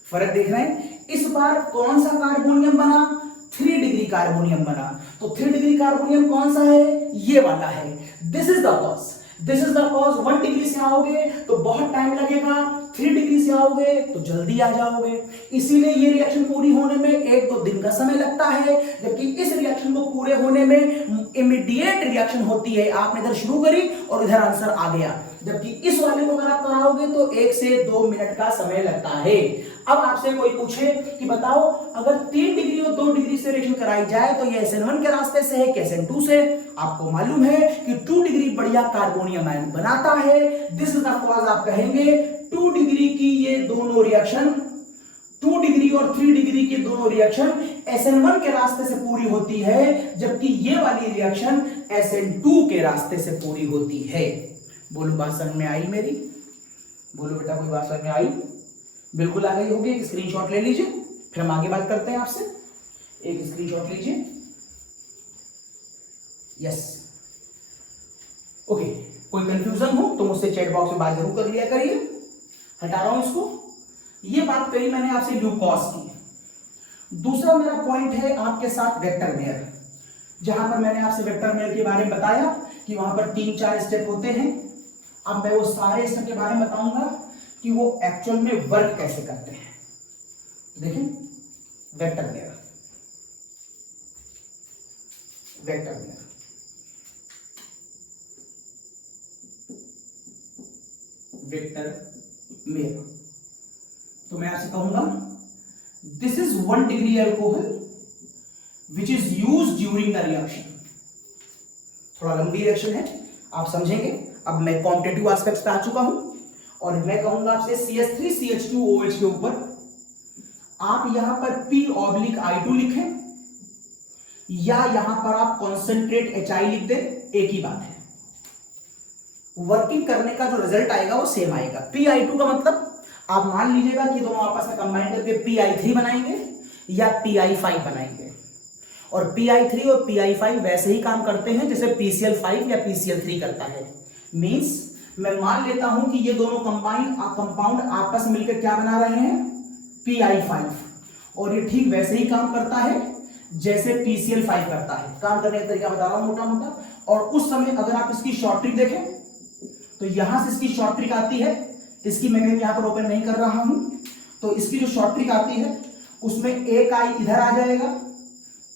फर्क देख रहे हैं? इस बार कौन सा कार्बोनियम बना? 3 डिग्री कार्बोनियम बना। तो 3 डिग्री कार्बोनियम कौन सा है? ये वाला है। This is the cause, this is the cause. 1 degree से आओगे तो बहुत टाइम लगेगा, 3 डिग्री से आओगे तो जल्दी आ जाओगे। इसीलिए ये रिएक्शन पूरी होने में 1-2 दिन का समय लगता है, जबकि इस रिएक्शन को पूरे होने में इमीडिएट रिएक्शन होती है। आपने इधर शुरू करी और इधर आंसर आ गया, जबकि इस वाले को अगर आप कराओगे तो 1 से 2 मिनट का समय लगता है। अब आपसे कोई पूछे कि बताओ अगर 3 डिग्री और 2 डिग्री से रिएक्शन कराई जाए तो ये SN1 के रास्ते से है कि SN2 से? आपको मालूम है कि 2 डिग्री बढ़िया कार्बोनियम आयन बनाता है। This is the cause. आप कहेंगे 2 डिग्री की ये दोनों रिएक्शन, 2 डिग्री और 3 डिग्री की दोनों रिएक्शन SN1 के रास्ते से पूरी होती है, जबकि ये वाली रिएक्शन SN2 के रास्ते से पूरी होती है। बोलो बात समझ में आई मेरी? बोलो बेटा कोई बात समझ में आई? बिल्कुल आ गई होगी। एक स्क्रीनशॉट ले लीजिए, फिर हम आगे बात करते हैं आपसे। एक स्क्रीनशॉट लीजिए। Yes, okay. कोई कंफ्यूजन हो तो मुझसे चैट बॉक्स में बात जरूर कर लिया करिए। हटा रहा हूं इसको। ये बात करी मैंने आपसे ल्यूकोस की। दूसरा मेरा पॉइंट है आपके साथ वेक्टर मेयर, जहां पर मैंने आपसे वेक्टर मेयर के बारे में बताया कि वहां पर 3-4 स्टेप होते हैं। अब मैं वो सारे स्टेप के बारे में बताऊंगा कि वो एक्चुअल में वर्क कैसे करते हैं। देखें, vector mayor, vector mayor, vector mayor. तो मैं आपसे कहूंगा this is 1 degree alcohol which is used during the reaction. थोड़ा लंबी रिएक्शन है, आप समझेंगे। अब मैं कॉम्पिटेटिव एस्पेक्ट्स पे आ चुका हूं और मैं कहूंगा आपसे CH3CH2OH के ऊपर आप यहां पर P/I2 लिखें या यहां पर आप कॉन्सेंट्रेट HI लिख दें, एक ही बात है। वर्किंग करने का जो रिजल्ट आएगा वो सेम आएगा। P/I2 का मतलब आप मान लीजिएगा कि दोनों आपस में कंबाइन करके PI3 बनाएंगे, या PI5 बनाएंगे। और PI3 और PI5 वैसे ही काम करते हैं जैसे PCl5 या PCl3 करता है। मींस मैं मान लेता हूं कि ये दोनों कंपाउंड आपस में मिलकर क्या बना रहे हैं, PI5, और ये ठीक वैसे ही काम करता है जैसे PCl5 करता है। काम करने का तरीका बता रहा हूं मोटा मोटा। और उस समय अगर आप इसकी शॉर्ट ट्रिक देखें तो यहां से इसकी शॉर्ट ट्रिक आती है, इसकी मैं यहां पर ओपन नहीं कर रहा हूं, तो इसकी जो शॉर्ट ट्रिक आती है उसमें एक आई इधर आ जाएगा,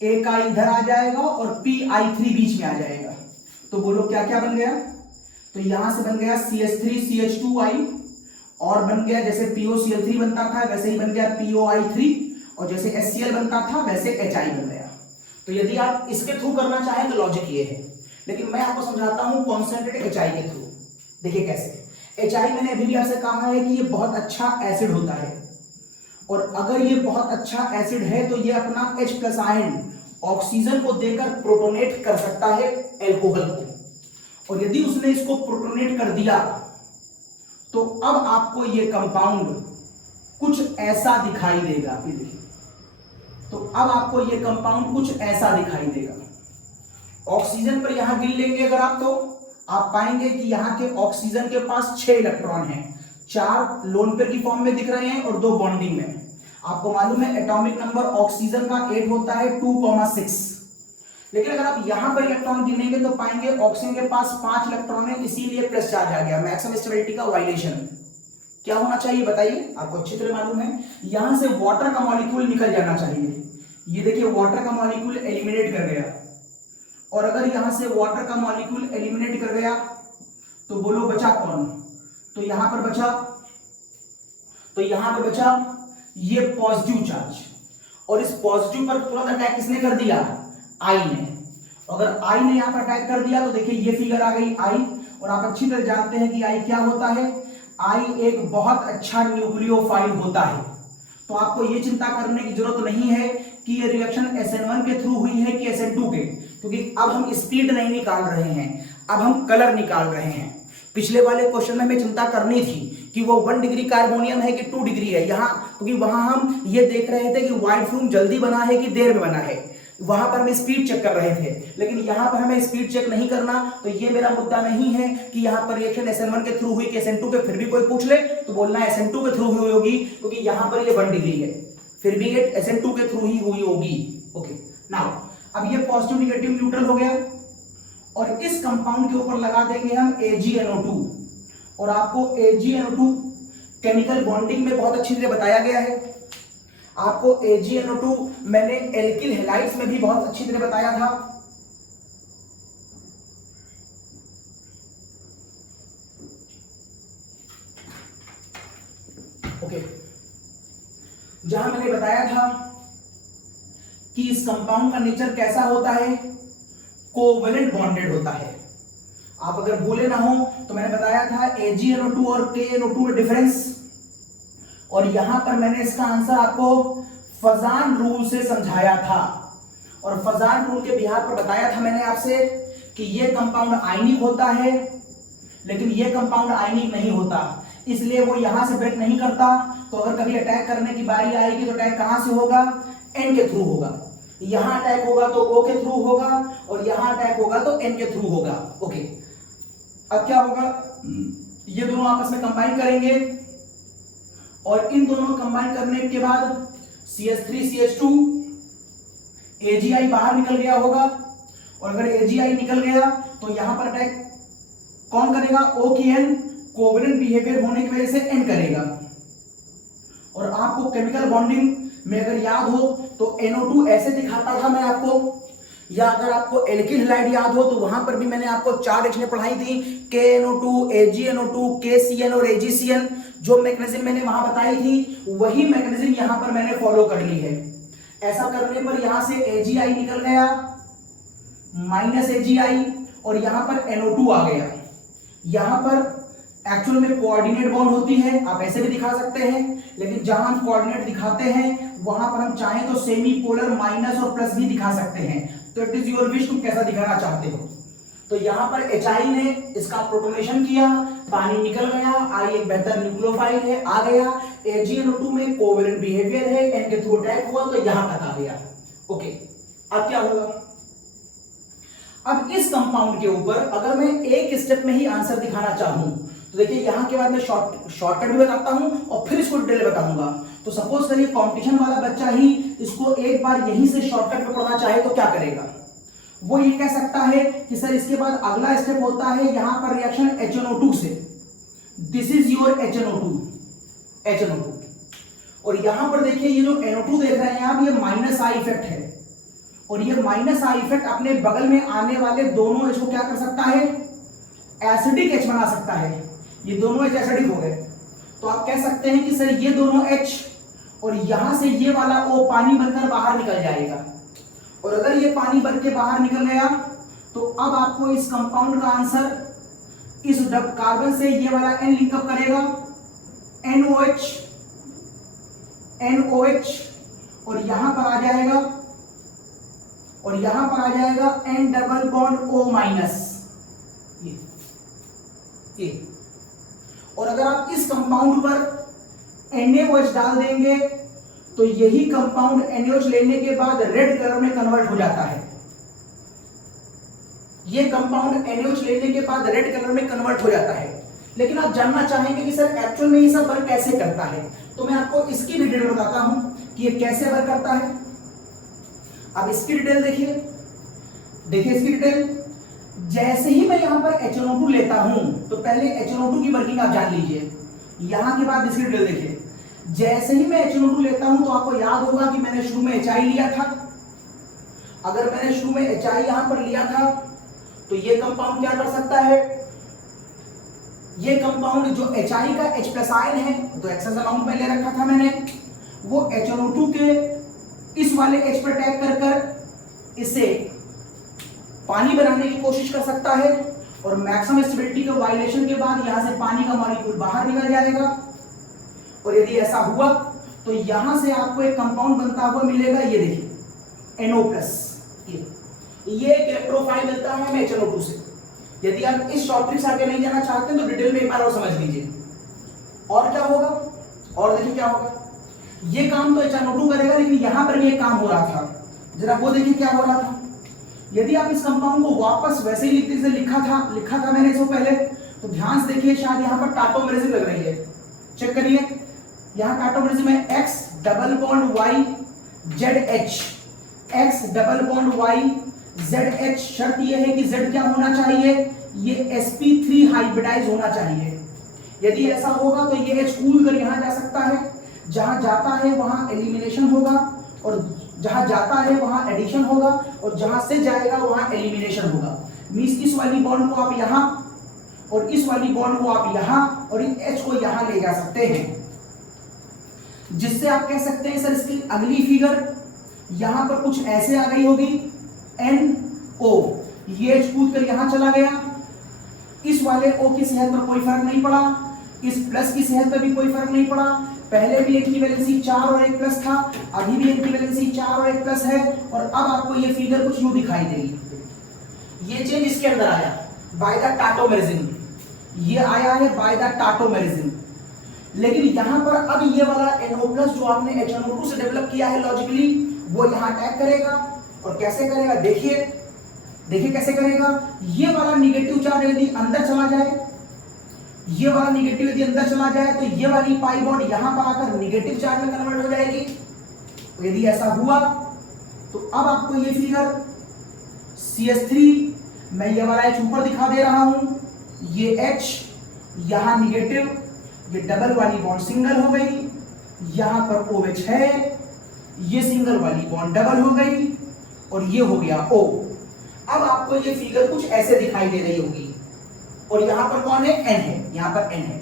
एक आई इधर आ जाएगा और PI3 बीच में आ जाएगा। तो बोलो क्या क्या बन गया, तो यहां से बन गया CH3CH2I, और बन गया जैसे POCl3 बनता था वैसे ही बन गया POI3, और जैसे HCl बनता था वैसे HI बन गया। तो यदि आप इसके थ्रू करना चाहें तो लॉजिक ये है, लेकिन मैं आपको समझाता हूं कॉन्सेंट्रेटेड HI के थ्रू। देखिए कैसे। HI मैंने अभी भी आपसे कहा है कि ये बहुत अच्छा एसिड होता है, और अगर ये बहुत अच्छा एसिड है तो ये अपना H+ आयन ऑक्सीजन को देकर प्रोटोनेट कर सकता है एल्कोहल को, और यदि उसने इसको प्रोटोनेट कर दिया तो अब आपको ये कंपाउंड कुछ ऐसा दिखाई देगा। ये देखिए, तो अब आपको ये कंपाउंड कुछ ऐसा दिखाई देगा। ऑक्सीजन पर यहां गिन लेंगे अगर आप, तो आप पाएंगे कि यहां के ऑक्सीजन के पास 6 इलेक्ट्रॉन हैं, 4 लोन पेयर की फॉर्म में दिख रहे हैं और 2 बॉन्डिंग में। आपको मालूम है एटॉमिक नंबर ऑक्सीजन का 8 होता है 2,6, लेकिन अगर आप यहां पर इलेक्ट्रॉन गिनेंगे तो पाएंगे ऑक्सीजन के पास 5 इलेक्ट्रॉन है, इसीलिए प्लस चार्ज आ गया। मैक्सिमम स्टेबिलिटी का वायलेशन क्या होना चाहिए बताइए, आपको अच्छी तरह मालूम है। यहां से वाटर का मॉलिक्यूल निकल जाना चाहिए। ये देखिए वाटर का मॉलिक्यूल एलिमिनेट कर गया, और अगर यहां से वाटर का मॉलिक्यूल एलिमिनेट कर गया तो बोलो बचा कौन, तो यहां पर बचा ये पॉजिटिव चार्ज, और इस पॉजिटिव पर तुरंत अटैक किसने कर दिया, आई ने। अगर आई ने यहां पर अटैक कर दिया तो देखिए ये फिगर आ गई आई, और आप अच्छी तरह जानते हैं कि आई क्या होता है, आई एक बहुत अच्छा न्यूक्लियोफाइल होता है। तो आपको ये चिंता करने की जरूरत नहीं है कि ये रिएक्शन SN1 के थ्रू हुई है कि SN2 के, क्योंकि अब हम स्पीड नहीं निकाल रहे हैं, अब हम कलर निकाल रहे हैं। पिछले वाले क्वेश्चन में हमें चिंता करनी थी कि वो 1 डिग्री कार्बोनियम है कि 2 डिग्री है, यहाँ क्योंकि वहां हम ये देख रहे थे कि व्हाइट फ्यूम जल्दी बना है कि देर में बना है, वहां पर हम स्पीड चेक कर रहे थे। लेकिन यहां पर हमें स्पीड चेक नहीं करना, तो ये मेरा मुद्दा नहीं है कि यहां पर रिएक्शन SN1 के थ्रू हुई कि SN2 के। फिर भी कोई पूछ ले तो बोलना SN2 के थ्रू हुई होगी, क्योंकि यहां पर ये 1 डिग्री है, फिर भी ये SN2 के थ्रू ही हुई होगी। ओके, नाउ अब ये पॉजिटिव निगेटिव न्यूट्रल हो गया, और इस कंपाउंड के ऊपर लगा देंगे हम AgNO2, और आपको AgNO2 केमिकल बॉन्डिंग में बहुत अच्छी तरह बताया गया है। आपको AgNO2 मैंने एल्किल हैलाइड्स में भी बहुत अच्छी तरह बताया था। ओके, जहां मैंने बताया था कि इस कंपाउंड का नेचर कैसा होता है, कोवेलेंट बॉन्डेड होता है। आप अगर भूले ना हो तो मैंने बताया था AgNO2 और KNO2 में डिफरेंस, और यहां पर मैंने इसका आंसर आपको फजान रूल से समझाया था, और फजान रूल के बिहार पर बताया था मैंने आपसे कि ये कंपाउंड आयनिक होता है, लेकिन ये कंपाउंड आयनिक नहीं होता, इसलिए वो यहां से ब्रेक नहीं करता। तो अगर कभी अटैक करने की बारी आएगी तो अटैक कहां से होगा, N के थ्रू होगा। यहां अटैक होगा तो O के थ्रू होगा, और यहां अटैक होगा तो N के थ्रू होगा। ओके, अब क्या होगा, ये दोनों आपस में कंबाइन करेंगे, और इन दोनों कंबाइन करने के बाद CH3CH2 AgI बाहर निकल गया होगा, और अगर AgI निकल गया तो यहां पर अटैक कौन करेगा, O की N कोवेलेंट बिहेवियर होने की वजह से N करेगा। और आपको केमिकल बॉन्डिंग में अगर याद हो तो NO2 ऐसे दिखाता था मैं आपको, या अगर आपको एल्किल हैलाइड याद हो तो वहां पर भी मैंने आपको 4 रिएक्शनें पढ़ाई थी, KNO2, AgNO2, KCN और AgCN। जो मैकेनिज्म मैंने वहां बताई थी वही मैकेनिज्म यहां पर मैंने फॉलो कर ली है। ऐसा करने पर यहां से AgI निकल गया, -AgI, और यहां पर NO2 आ गया। यहां पर एक्चुअल में कोऑर्डिनेट बॉन्ड होती है, आप ऐसे भी दिखा सकते हैं, लेकिन जहां हम कोऑर्डिनेट दिखाते हैं वहां पर हम चाहें तो सेमी पोलर माइनस और प्लस भी दिखा सकते हैं। तो इट इज योर विश, तुम कैसा दिखाना चाहते हो। तो यहां पर HI ने इसका प्रोटोनेशन किया, पानी निकल गया, I एक बेहतर न्यूक्लियोफाइल है, आ गया, AgNO2 में कोवेलेंट बिहेवियर है, N के थ्रू अटैक हुआ तो यहां तक आ गया। ओके, अब क्या होगा? अब इस कंपाउंड के ऊपर अगर मैं एक स्टेप में ही आंसर दिखाना चाहूं तो देखिए यहां के बाद मैं शॉर्टकट भी बताता हूं और फिर इसको डिटेल बताऊंगा। तो सपोज करिए कंपटीशन वाला बच्चा ही इसको एक बार यहीं से शॉर्टकट में पढ़ना चाहे तो क्या करेगा? वो ये कह सकता है कि सर इसके बाद अगला स्टेप होता है यहां पर रिएक्शन HNO2 से, दिस इज योर HNO2। और यहां पर देखिए ये जो NO2 देख रहे हैं आप, ये माइनस आई इफेक्ट है और ये माइनस आई इफेक्ट अपने बगल में आने वाले दोनों H को क्या कर सकता है? एसिडिक H बना सकता है। ये दोनों H एसिडिक हो गए तो आप कह सकते हैं कि सर ये दोनों H और यहां से ये वाला O पानी बनकर बाहर निकल जाएगा। और अगर ये पानी बन के बाहर निकल गया तो अब आपको इस कंपाउंड का आंसर इस कार्बन से ये वाला N लिंकअप करेगा, NOH और यहां पर आ जाएगा N double bond O minus ये। और अगर आप इस कंपाउंड पर NaOH डाल देंगे तो यही कंपाउंड NaOH लेने के बाद रेड कलर में कन्वर्ट हो जाता है। ये कंपाउंड NaOH लेने के बाद रेड कलर में कन्वर्ट हो जाता है। लेकिन आप जानना चाहेंगे कि सर एक्चुअल में ये सब वर्क कैसे करता है, तो मैं आपको इसकी भी डिटेल बताता हूं कि ये कैसे वर्क करता है। अब इसकी डिटेल देखिए इसकी डिटेल। जैसे ही मैं यहां पर HNO2 लेता हूं तो पहले HNO2 की वर्किंग आप जान लीजिए, यहां के बाद इसकी डिटेल देखिए। जैसे ही मैं HNO2 लेता हूं तो आपको याद होगा कि मैंने शुरू में HI लिया था। अगर मैंने शुरू में HI यहां पर लिया था तो ये कंपाउंड क्या कर सकता है? ये कंपाउंड जो HI का H+ आयन है तो एक्सेस अमाउंट में ले रखा था मैंने, वो HNO2 के इस वाले H पर अटैक कर कर इसे पानी बनाने की कोशिश कर सकता है और मैक्सिमम स्टेबिलिटी के वायलेशन के बाद यहां से पानी का मॉलिक्यूल बाहर निकल जाएगा। और यदि ऐसा हुआ तो यहां से आपको एक कंपाउंड बनता हुआ मिलेगा, ये देखिए NO+। ये एक इलेक्ट्रोफाइल मिलता है हमें HNO2 से। यदि आप इस शॉर्ट ट्रिक से आगे नहीं जाना चाहते तो डिटेल में एक बार और समझ लीजिए। और क्या होगा? और देखिए क्या होगा, ये काम तो HNO2 करेगा लेकिन यहां पर भी एक काम हो रहा था, जरा वो देखिए क्या हो रहा था। यदि आप इस कंपाउंड को वापस वैसे ही लिखते जैसे लिखा था मैंने इसको पहले, तो ध्यान से देखिए शायद यहां पर टाटोमेरिज्म लग रही है, चेक करिए। यहां टाटोमेरिज्म है X double bond Y ZH, X double bond Y ZH। शर्त यह है कि Z क्या होना चाहिए? ये sp3 हाइब्रिडाइज होना चाहिए। यदि ऐसा होगा तो ये H कूल कर यहां जा सकता है, जहां जाता है वहां एलिमिनेशन होगा और जहां जाता है वहां एडिशन होगा और जहां से जाएगा वहां एलिमिनेशन होगा। मींस इस वाली बॉन्ड को आप यहां और इस वाली बॉन्ड को आप यहां और इस H को यहां ले जा सकते हैं, जिससे आप कह सकते हैं सर इसकी अगली फिगर यहां पर कुछ ऐसे आ गई होगी, NO। ये H कूद कर यहां चला गया, इस वाले O की सेहत पर कोई फर्क नहीं पड़ा, इस प्लस की सेहत पर भी कोई फर्क नहीं पड़ा। पहले भी एक की वैलेंसी 4 और 1 प्लस था, अभी भी एक की वैलेंसी 4 और 1 प्लस है और अब आपको ये फिगर कुछ यूं दिखाई देगी। ये चेंज इसके अंदर आया बाय द टाटोमेरिज्म, ये आया है बाय द टाटोमेरिज्म। लेकिन यहां पर अब ये वाला NO+ जो आपने HNO2 से डेवलप किया है लॉजिकली, वो यहां अटैक करेगा। और कैसे करेगा देखिए कैसे करेगा। ये वाला निगेटिव चार्ज यदि अंदर चला जाए, ये वाला निगेटिव यदि अंदर चला जाए तो ये वाली पाई बॉन्ड यहां पर आकर निगेटिव चार्ज में कन्वर्ट हो जाएगी। तो यदि ऐसा हुआ तो अब आपको ये फिगर CH3, मैं ये वाला H ऊपर दिखा दे रहा हूं, ये H यहां निगेटिव, ये डबल वाली बॉन्ड सिंगल हो गई, यहां पर OH है, ये सिंगल वाली बॉन्ड डबल हो गई और ये हो गया O। अब आपको ये फिगर कुछ ऐसे दिखाई दे रही होगी और यहां पर कौन है? N है, यहां पर N है।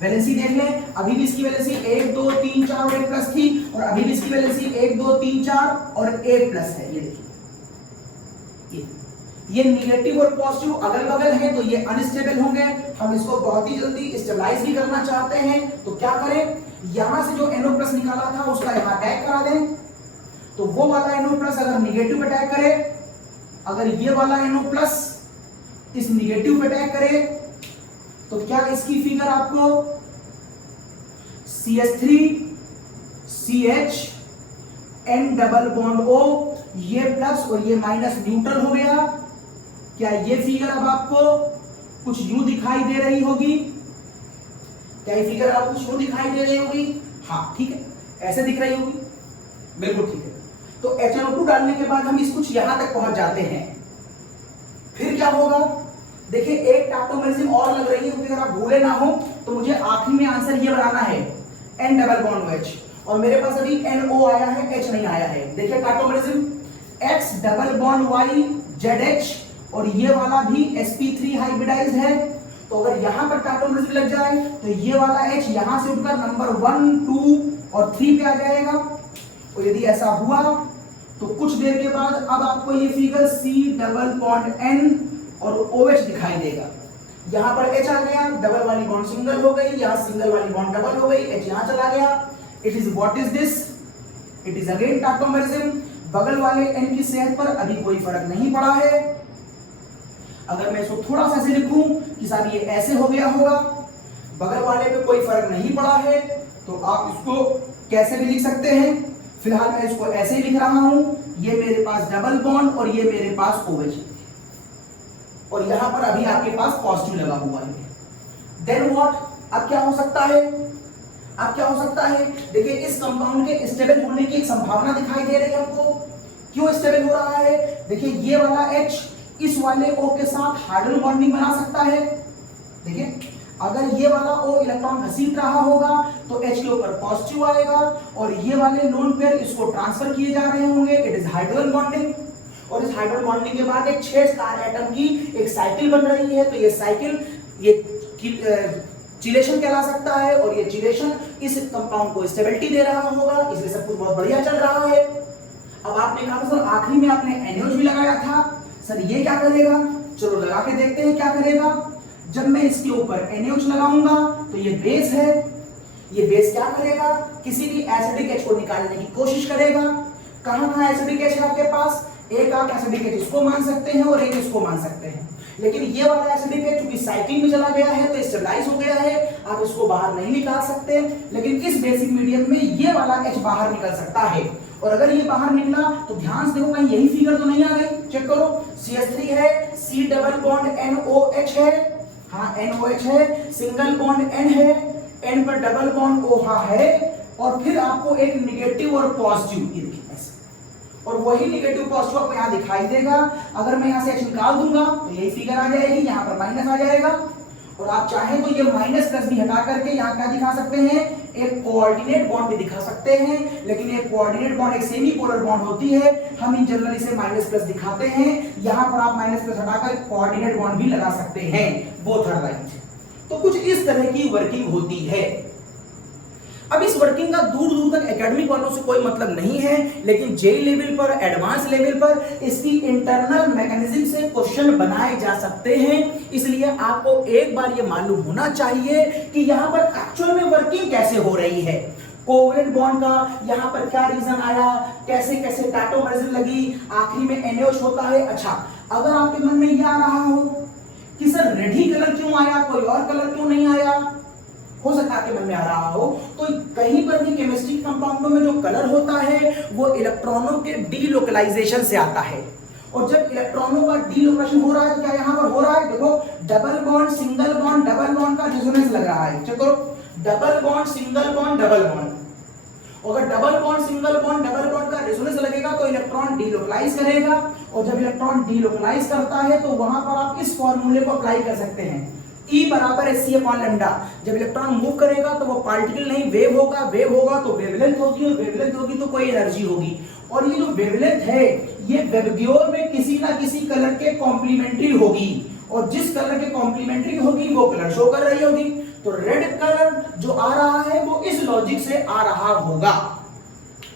वैलेंसी देख लें, अभी भी इसकी वैलेंसी 1 2 3 4 और 1 प्लस थी और अभी भी इसकी वैलेंसी 1 2 3 4 और 1 प्लस है। ये देखिए, ये निगेटिव और पॉजिटिव अगल बगल है तो ये अनस्टेबल होंगे। हम इसको बहुत ही जल्दी स्टेबलाइज भी करना चाहते हैं तो क्या करें, यहां से जो NO+ निकाला था उसका यहां अटैक करा दें। तो वो वाला NO+ अगर निगेटिव अटैक करे, अगर ये वाला NO+ इस निगेटिव पे अटैक करे तो क्या इसकी फिगर आपको CH3CH N double bond O, ये प्लस और ये माइनस न्यूट्रल हो गया। क्या ये फिगर अब आपको कुछ यूं दिखाई दे रही होगी? क्या ये फिगर आपको कुछ यूं दिखाई दे रही होगी? हाँ ठीक है, ऐसे दिख रही होगी, बिल्कुल ठीक है। तो HNO2 डालने के बाद हम इस कुछ यहां तक पहुंच जाते हैं। फिर क्या होगा? देखिए एक टैप्टोमेरिज्म और लग रही है, क्योंकि अगर आप भूले ना हो तो मुझे आखिरी में आंसर ये बनाना है N डबल बॉन्ड OH, और मेरे पास अभी NO आया है, H नहीं आया है। देखिए टैप्टोमेरिज्म X double bond Y ZH, और ये वाला भी sp3 हाइब्रिडाइज्ड है। तो अगर यहां पर टैप्टोमेरिज्म लग जाए तो ये वाला H यहां से उठकर नंबर 1, 2 और 3 पे आ जाएगा। और यदि ऐसा हुआ तो कुछ देर के बाद अब आपको ये figure C double bond N और OH दिखाई देगा। यहां पर H आ गया, डबल वाली बॉन्ड सिंगल हो गई, यहां सिंगल वाली बॉन्ड डबल हो गई, H यहां चला गया। It is what is this? It is again tautomerism. बगल वाले N की सेहत पर अभी कोई फर्क नहीं पड़ा है। अगर मैं इसको थोड़ा सा ऐसे लिखूं कि साहब ये ऐसे हो गया होगा, बगल वाले पे कोई फर्क नहीं पड़ा है, तो आप इसको कैसे भी लिख सकते हैं। फिलहाल मैं इसको ऐसे ही लिख रहा हूं, ये मेरे पास डबल बॉन्ड और ये मेरे पास OH, और यहां पर अभी आपके पास पॉजिटिव लगा हुआ है। Then what? अब क्या हो सकता है? अब क्या हो सकता है? देखिए इस कंपाउंड के स्टेबल होने की एक संभावना दिखाई दे रही है हमको। क्यों स्टेबल हो रहा है? देखिए ये वाला H इस वाले O के साथ हाइड्रोजन बॉन्डिंग बना सकता है। देखिए अगर ये वाला O इलेक्ट्रॉन घसीट रहा होगा तो H के ऊपर पॉजिटिव आएगा, और ये वाले लोन पेयर इसको ट्रांसफर किए जा रहे होंगे। इट इज हाइड्रोजन बॉन्डिंग, और इस हाइड्रोजन बॉन्डिंग के बाद एक 6 स्टार एटम की एक साइकिल बन रही है। तो ये साइकिल ये चिलेशन कहला सकता है, और ये चिलेशन इस कंपाउंड को स्टेबिलिटी दे रहा होगा, इसलिए सब कुछ बहुत बढ़िया चल रहा है। अब आपने कहा सर आखिरी में आपने NaOH भी लगाया था, सर ये क्या करेगा? चलो लगा के देखते हैं क्या करेगा। जब मैं इसके ऊपर NaOH लगाऊंगा तो ये बेस है, ये बेस क्या करेगा? किसी भी एसिडिक H को निकालने की कोशिश करेगा। कहां एसिडिक H है आपके पास? एक आप एसिडिक H इसको मान सकते हैं और एक इसको मान सकते हैं, लेकिन ये वाला एसिडिक H चूंकि साइकिल में चला गया है तो स्टेबलाइज हो गया है, आप इसको बाहर नहीं निकाल सकते। लेकिन इस बेसिक मीडियम में ये वाला H बाहर निकल सकता है, और अगर ये बाहर निकला तो ध्यान से देखो कहीं यही फिगर तो नहीं आ गई। चेक करो, CH3 है, C डबल बॉन्ड NOH है, हाँ NOH है, सिंगल बॉन्ड N है, N पर डबल बॉन्ड OH है, और फिर आपको एक नेगेटिव और पॉजिटिव, ये देखिए ऐसे, और वही नेगेटिव पॉजिटिव आपको यहाँ दिखाई देगा। अगर मैं यहाँ से H निकाल दूंगा तो यही फिगर आ जाएगी, यहाँ पर माइनस आ जाएगा, और आप चाहें तो ये माइनस प्लस भी हटा करके यहाँ क्या दिखा सकते हैं? एक कोऑर्डिनेट बॉन्ड भी दिखा सकते हैं। लेकिन ये कोऑर्डिनेट बॉन्ड एक सेमी पोलर बॉन्ड होती है, हम इन जनरल इसे माइनस प्लस दिखाते हैं। यहाँ पर आप माइनस प्लस हटाकर कोऑर्डिनेट बॉन्ड भी लगा सकते हैं, बोथ आर राइट। तो कुछ इस तरह की वर्किंग होती है। अब इस वर्किंग का दूर दूर तक एकेडमिक वालों से कोई मतलब नहीं है, लेकिन जेई लेवल पर, एडवांस लेवल पर इसकी इंटरनल मैकेनिज्म से क्वेश्चन बनाए जा सकते हैं। इसलिए आपको एक बार ये मालूम होना चाहिए कि यहाँ पर एक्चुअल में वर्किंग कैसे हो रही है। कोवेलेंट बॉन्ड का यहाँ पर क्या रीजन आया, कैसे कैसे टैप्टोमेरिज्म लगी, आखिरी में NaOH होता है। अच्छा, अगर आपके मन में यह आ रहा हो कि सर रेड ही कलर क्यों आया, कोई और कलर क्यों नहीं आया, हो सकता है आपके मन में आ रहा हो, तो कहीं पर भी केमिस्ट्री कंपाउंडों में जो कलर होता है वो इलेक्ट्रॉनों के डीलोकलाइजेशन से आता है। और जब इलेक्ट्रॉनों का डीलोकेशन हो रहा है तो क्या यहाँ पर हो रहा है? देखो double bond single bond double bond का रेजोनेंस लग रहा है। चेक करो, double bond single bond double bond, अगर double bond single bond double bond का रेजोनेंस लगेगा तो इलेक्ट्रॉन डीलोकलाइज करेगा, और जब इलेक्ट्रॉन डीलोकलाइज करता है तो वहां पर आप इस फॉर्मूले को अप्लाई कर सकते हैं, E बराबर hc अपॉन लैम्डा। जब इलेक्ट्रॉन मूव करेगा तो वो पार्टिकल नहीं वेव होगा, वेव होगा तो वेवलेंथ होगी, और वेवलेंथ होगी तो कोई एनर्जी होगी। और ये जो वेवलेंथ है ये वेवग्योर में किसी ना किसी कलर के कॉम्प्लीमेंट्री होगी, और जिस कलर के कॉम्प्लीमेंट्री होगी वो कलर शो कर रही होगी। तो रेड कलर जो आ रहा है वो इस लॉजिक से आ रहा होगा।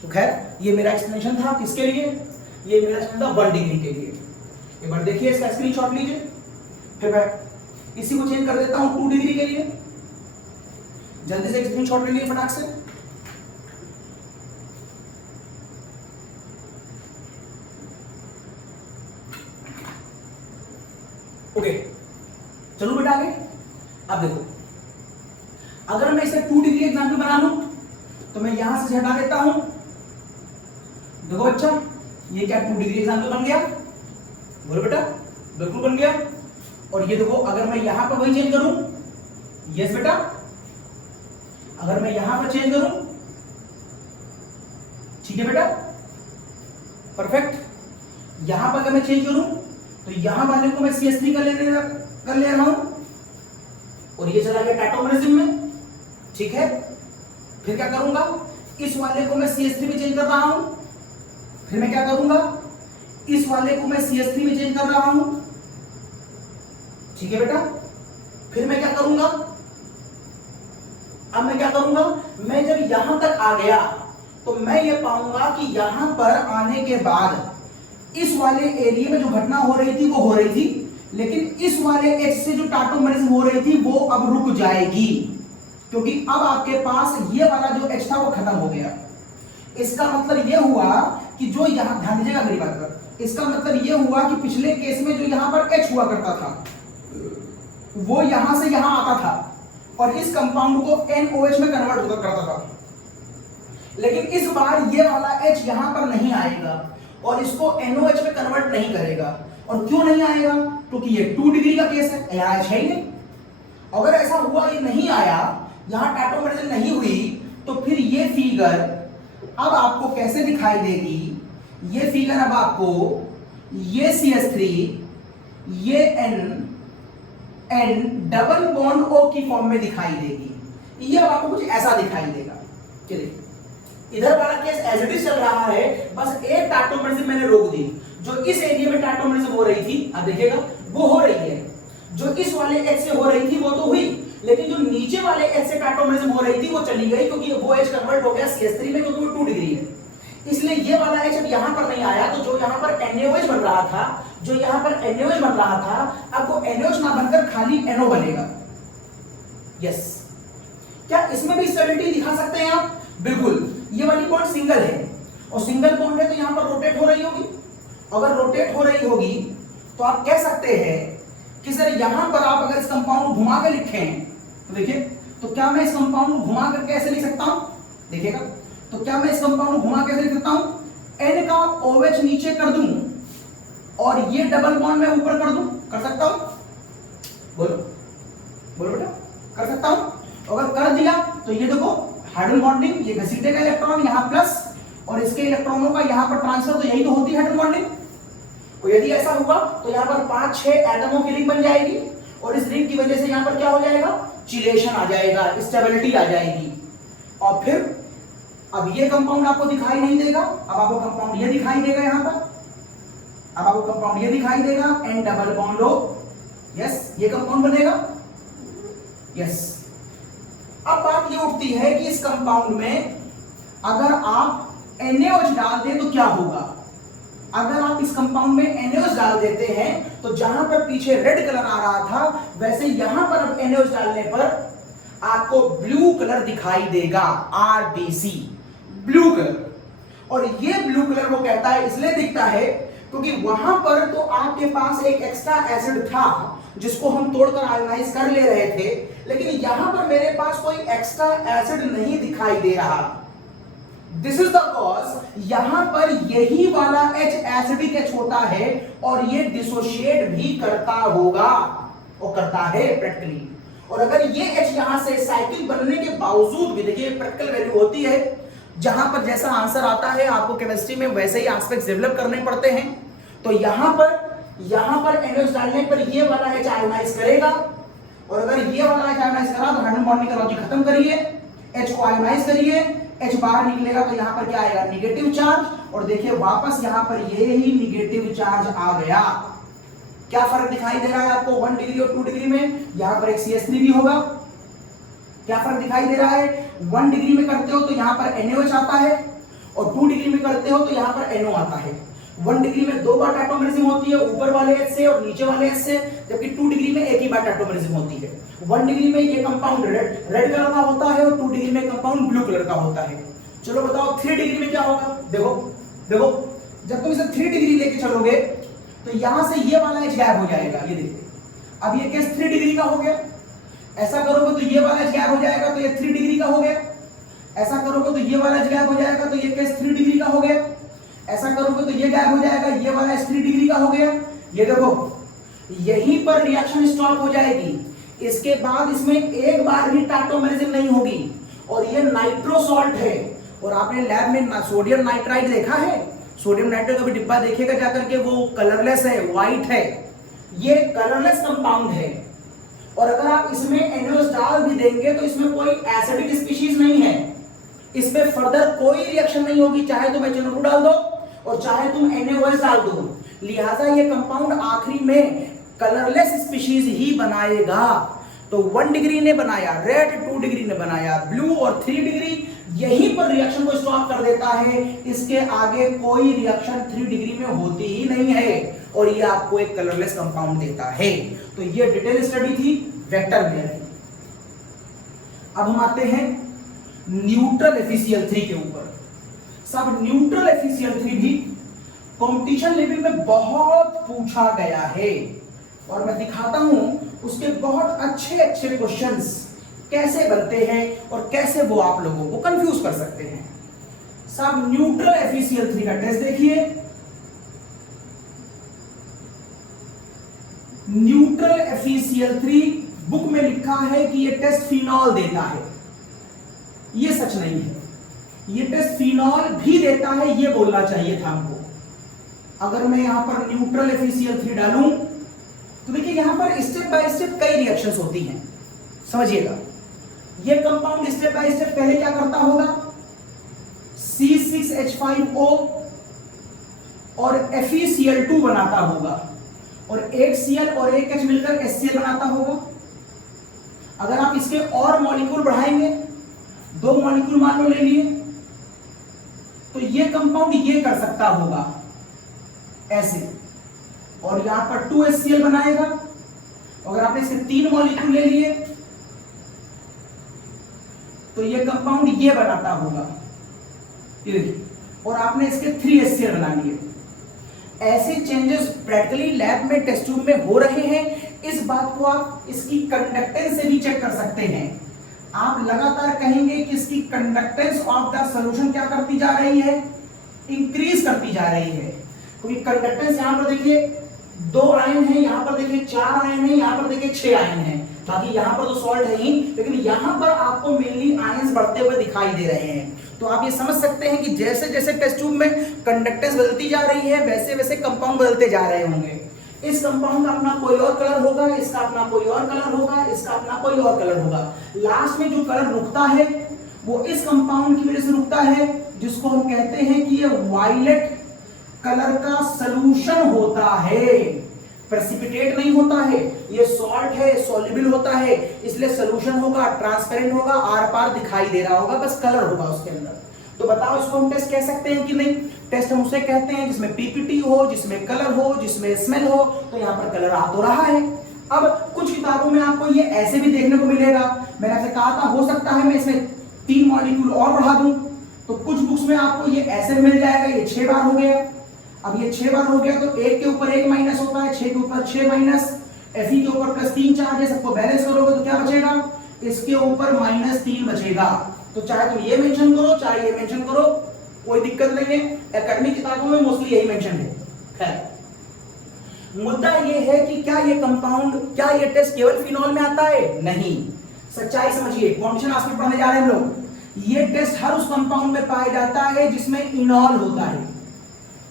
तो खैर ये मेरा एक्सप्लेनेशन था, किसके लिए? ये मेरा एक्सप्लेनेशन था 1 डिग्री के लिए। एक बार देखिए, इसका स्क्रीनशॉट लीजिए, फिर मैं इसी को चेंज कर देता हूं 2 डिग्री के लिए। जल्दी से स्क्रीनशॉट ले लीजिए फटाक से। ओके, चलो बेटा आगे। अब देखो, अगर मैं इसे 2 डिग्री एग्जाम्पल बना लूं तो मैं यहां से हटा देता हूं। देखो अच्छा, ये क्या 2 डिग्री एग्जाम्पल बन गया? बोलो बेटा, बिल्कुल बन गया। और ये देखो, अगर मैं यहां पर वही चेंज करूं, यस बेटा, अगर मैं यहां पर चेंज करूं, ठीक है बेटा, परफेक्ट। यहां पर अगर मैं चेंज करूं तो यहां वाले को मैं CS3 कर ले रहा हूं और ये चला गया टैटोमरिज्म में, ठीक है। फिर क्या करूंगा, इस वाले को मैं CS3 में चेंज कर रहा हूं। फिर मैं क्या करूंगा, इस वाले को मैं CS3 में चेंज कर रहा हूं, ठीक है बेटा। फिर मैं क्या करूंगा, अब मैं क्या करूंगा, मैं जब यहां तक आ गया तो मैं ये पाऊंगा कि यहां पर आने के बाद इस वाले एरिया में जो घटना हो रही थी वो हो रही थी, लेकिन इस वाले एच से जो टैटोमरिज्म हो रही थी वो अब रुक जाएगी, क्योंकि अब आपके पास ये वाला जो एच था वो खत्म हो गया। इसका मतलब ये हुआ कि जो यहां, ध्यान दीजिएगा मेरी बात पर, इसका मतलब ये हुआ कि पिछले केस में जो यहां पर एच हुआ करता था वो यहां से यहां आता था और इस कंपाउंड को NOH में कन्वर्ट होकर करता था, लेकिन इस बार ये वाला H यहां पर नहीं आएगा और इसको NOH में कन्वर्ट नहीं करेगा। और क्यों नहीं आएगा, क्योंकि ये 2 डिग्री का केस है, यहां H है ही नहीं। अगर ऐसा हुआ, ये नहीं आया, यहां टैटोमरिज्म नहीं हुई, तो फिर ये फिगर अब आपको कैसे दिखाई देगी, ये फिगर अब आपको ये CS3, ये N डबल बॉन्ड O की फॉर्म में दिखाई देगी। ये अब आपको कुछ ऐसा दिखाई देगा। चलिए, इधर वाला केस एज इट इज चल रहा है, बस एक टैटोमरिज्म मैंने रोक दी। जो इस एरिया में टैटोमरिज्म हो रही थी, अब देखिएगा वो हो रही है। जो इस वाले एच से हो रही थी वो तो हुई, लेकिन जो नीचे वाले एच से टैटोमरिज्म हो रही थी वो चली गई, क्योंकि वो एच कन्वर्ट हो गया CS3 में, क्योंकि वो 2 डिग्री है। इसलिए ये वाला एच अब यहां पर नहीं आया, तो जो यहां पर NaOH बन रहा था, जो यहां पर NaOH बन रहा था, अब वो NaOH ना बनकर खाली NO बनेगा। यस, क्या इसमें भी स्टेबिलिटी दिखा सकते हैं आप? बिल्कुल। ये वाली बॉन्ड सिंगल है और सिंगल बॉन्ड है तो यहां पर रोटेट हो रही होगी। अगर रोटेट हो रही होगी तो आप कह सकते हैं कि सर यहां पर आप अगर इस कंपाउंड को घुमा के लिखें तो देखिए, तो क्या मैं इस कंपाउंड को घुमा कर कैसे लिख सकता हूं? देखिएगा, तो क्या मैं इस कंपाउंड को घुमा कैसे लिख सकता हूं? N का OH नीचे कर दूं और ये डबल बॉन्ड में ऊपर कर दूं, कर सकता हूं? बोलो बोलो बेटा, कर सकता हूं? अगर कर दिया तो ये देखो हाइड्रोजन बॉन्डिंग, ये घसीटेगा इलेक्ट्रॉन यहां प्लस और इसके इलेक्ट्रॉनों का यहां पर ट्रांसफर, तो यही तो होती है हाइड्रोजन बॉन्डिंग। और यदि ऐसा हुआ तो यहां पर 5-6 एटमों की रिंग बन जाएगी और इस रिंग की वजह से यहां पर क्या हो जाएगा, चिलेशन आ जाएगा, स्टेबिलिटी आ जाएगी। और फिर अब ये कंपाउंड आपको दिखाई नहीं देगा, अब आपको कंपाउंड ये दिखाई देगा, यहां पर अब आपको कंपाउंड ये दिखाई देगा, N double bond O। Yes, ये कंपाउंड बनेगा। यस, अब बात ये उठती है कि इस कंपाउंड में अगर आप NaOH डाल दें तो क्या होगा? अगर आप इस कंपाउंड में NaOH डाल देते हैं तो जहां पर पीछे रेड कलर आ रहा था, वैसे यहां पर अब NaOH डालने पर आपको ब्लू कलर दिखाई देगा, RBC, ब्लू कलर। और ये ब्लू कलर वो कहता है इसलिए दिखता है क्योंकि वहां पर तो आपके पास एक एक्स्ट्रा एसिड था जिसको हम तोड़कर आयोनाइज कर ले रहे थे, लेकिन यहां पर मेरे पास कोई एक्स्ट्रा एसिड नहीं दिखाई दे रहा। दिस इज द कॉज, यहां पर यही वाला H एसिडिक H होता है और ये डिसोशिएट भी करता होगा और करता है प्रैक्टिकली। और अगर ये H यहां से साइकिल बनने के बावजूद भी, देखिए प्रैक्टिकल वैल्यू होती है, जहां पर जैसा आंसर आता है आपको केमिस्ट्री में वैसे ही एस्पेक्ट्स डेवलप करने पड़ते हैं। तो यहां पर NaOH डालने पर ये वाला H आयोनाइज करेगा और अगर ये वाला H आयोनाइज करा तो हाइड्रोजन बॉन्डिंग का लॉजिक खत्म करिए, H को आयोनाइज करिए, H बाहर निकलेगा तो यहां पर क्या आएगा, निगेटिव चार्ज। और देखिए वापस यहां पर ये ही निगेटिव चार्ज आ गया। क्या फर्क दिखाई दे रहा है आपको 1 डिग्री और 2 डिग्री में? यहां पर एक CS3 भी होगा। क्या फर्क दिखाई दे रहा है? 1 डिग्री में करते हो तो यहां पर NaOH आता है और 2 डिग्री में करते हो तो यहां पर NO आता है। 1 डिग्री में 2 बार टैटोमरिज्म होती है, ऊपर वाले H से और नीचे वाले H से, जबकि 2 डिग्री में एक ही बार टैटोमरिज्म होती है। 1 डिग्री में ये कंपाउंड रेड कलर का होता है और 2 डिग्री में कंपाउंड ब्लू कलर का होता है। चलो बताओ 3 डिग्री में क्या होगा? देखो जब तुम इसे 3 डिग्री लेके चलोगे तो यहां से ये वाला H गायब हो जाएगा। ये देखिए, अब ये केस 3 डिग्री का हो गया। ऐसा करोगे तो ये वाला H गायब हो जाएगा, तो ये 3 डिग्री का हो गया। ऐसा करोगे तो ये वाला गैप हो जाएगा, तो ये केस 3 डिग्री का हो गया। ऐसा करोगे तो ये गैप हो जाएगा, ये वाला 3 डिग्री का हो गया। ये देखो यहीं पर रिएक्शन स्टॉप हो जाएगी। इसके बाद इसमें एक बार भी टैक्टोमेरिज्म नहीं होगी। और ये नाइट्रो सॉल्ट है। और आपने लैब में सोडियम नाइट्राइड देखा है? सोडियम नाइट्राइड का भी डिब्बा देखेगा जाकर के, वो कलरलेस है, व्हाइट है। ये कलरलेस कंपाउंड है। और अगर आप इसमें NaOH डाल भी देंगे तो इसमें कोई एसिडिक स्पीशीज नहीं है। इस पे फर्दर कोई रिएक्शन नहीं होगी, चाहे तुम HNO2 डाल दो और चाहे तुम NaOH डाल दो। लिहाजा ये कंपाउंड आखिरी में कलरलेस स्पीशीज ही बनाएगा। तो 1 डिग्री ने बनाया रेड, 2 डिग्री ने बनाया ब्लू और 3 डिग्री यहीं पर रिएक्शन को स्टॉप कर देता है। इसके आगे कोई रिएक्शन 3 डिग्री में होती ही नहीं है और ये आपको एक कलरलेस कंपाउंड देता है। तो ये डिटेल स्टडी थी वेक्टर लेयर की। अब हम आते हैं न्यूट्रल FeCl3 के ऊपर। सब न्यूट्रल FeCl3 भी कंपटीशन लेवल में बहुत पूछा गया है और मैं दिखाता हूं उसके बहुत अच्छे अच्छे क्वेश्चंस कैसे बनते हैं और कैसे वो आप लोगों को कंफ्यूज कर सकते हैं। सब न्यूट्रल FeCl3 का टेस्ट देखिए। न्यूट्रल FeCl3 बुक में लिखा है कि ये टेस्ट फिनॉल देता है। ये सच नहीं है, ये टेस्ट फिनॉल भी देता है, ये बोलना चाहिए था हमको। अगर मैं यहां पर न्यूट्रल FeCl3 डालूं तो देखिए यहां पर स्टेप बाय स्टेप कई रिएक्शंस होती हैं, समझिएगा। ये कंपाउंड स्टेप बाय स्टेप पहले क्या करता होगा, C6H5O और FeCl2 बनाता होगा और एक Cl और एक H मिलकर HCl बनाता होगा। अगर आप इसके और मॉलिक्यूल बढ़ाएंगे, 2 मॉलिक्यूल मान लो ले लिए, तो ये कंपाउंड ये कर सकता होगा ऐसे, और यहां पर 2 HCl बनाएगा। अगर आपने इसके 3 मॉलिक्यूल ले लिए तो ये कंपाउंड ये बनाता होगा, ये देखिए, और आपने इसके 3 HCl बना लिए। ऐसे चेंजेस प्रैक्टिकली लैब में टेस्ट ट्यूब में हो रहे हैं। इस बात को आप इसकी कंडक्टेंस से भी चेक कर सकते हैं। आप लगातार कहेंगे कि इसकी कंडक्टेंस ऑफ द सॉल्यूशन क्या करती जा रही है, इंक्रीज करती जा रही है। क्योंकि कंडक्टेंस यहां पर देखिए 2 आयन है, यहां पर देखिए 4 आयन है, यहां पर देखिए 6 आयन है। बाकी यहां पर तो सॉल्ट है ही, लेकिन यहां पर आपको मेनली आयंस बढ़ते हुए दिखाई दे रहे हैं। तो आप ये समझ सकते हैं कि जैसे जैसे टेस्ट ट्यूब में कंडक्टेंस बदलती जा रही है वैसे वैसे कंपाउंड बदलते जा रहे होंगे। इस कंपाउंड का अपना कोई और कलर होगा, इसका अपना कोई और कलर होगा, इसका अपना कोई और कलर होगा। लास्ट में जो कलर रुकता है वो इस कंपाउंड की वजह से रुकता है, जिसको हम कहते हैं कि ये वायलेट कलर का सॉल्यूशन होता है, प्रेसिपिटेट नहीं होता है। ये सॉल्ट है, सॉल्युबल होता है, इसलिए सॉल्यूशन होगा, ट्रांसपेरेंट होगा, आर पार दिखाई दे रहा होगा, बस कलर होगा उसके अंदर। तो बताओ इसको हम टेस्ट कह सकते हैं कि नहीं? टेस्ट हम उसे कहते हैं जिसमें पीपीटी हो, जिसमें कलर हो, जिसमें स्मेल हो। तो यहाँ पर कलर आ तो रहा है। अब कुछ किताबों में आपको ये ऐसे भी देखने को मिलेगा। मैंने आपसे कहा था हो सकता है मैं इसमें 3 मॉलिक्यूल और बढ़ा दूं, तो कुछ बुक्स में आपको ये ऐसे मिल जाएगा। ये 6 बार हो गया। अब ये 6 बार हो गया तो 1 के ऊपर 1 माइनस होता है, 6 के ऊपर 6 माइनस, Fe के ऊपर +3 चार्ज है, सबको बैलेंस करोगे तो क्या बचेगा, इसके ऊपर -3 बचेगा। तो चाहे तुम ये मेंशन करो चाहे ये मेंशन करो, कोई दिक्कत नहीं है। एकेडमिक किताबों में मोस्टली यही मेंशन है। खैर मुद्दा ये है कि क्या ये कंपाउंड, क्या ये टेस्ट केवल फिनॉल में आता है? नहीं। सच्चाई समझिए, कॉम्बिनेशन एस्पेक्ट पढ़ने जा रहे हैं हम लोग। ये टेस्ट हर उस कंपाउंड में पाया जाता है जिसमें इनॉल होता है।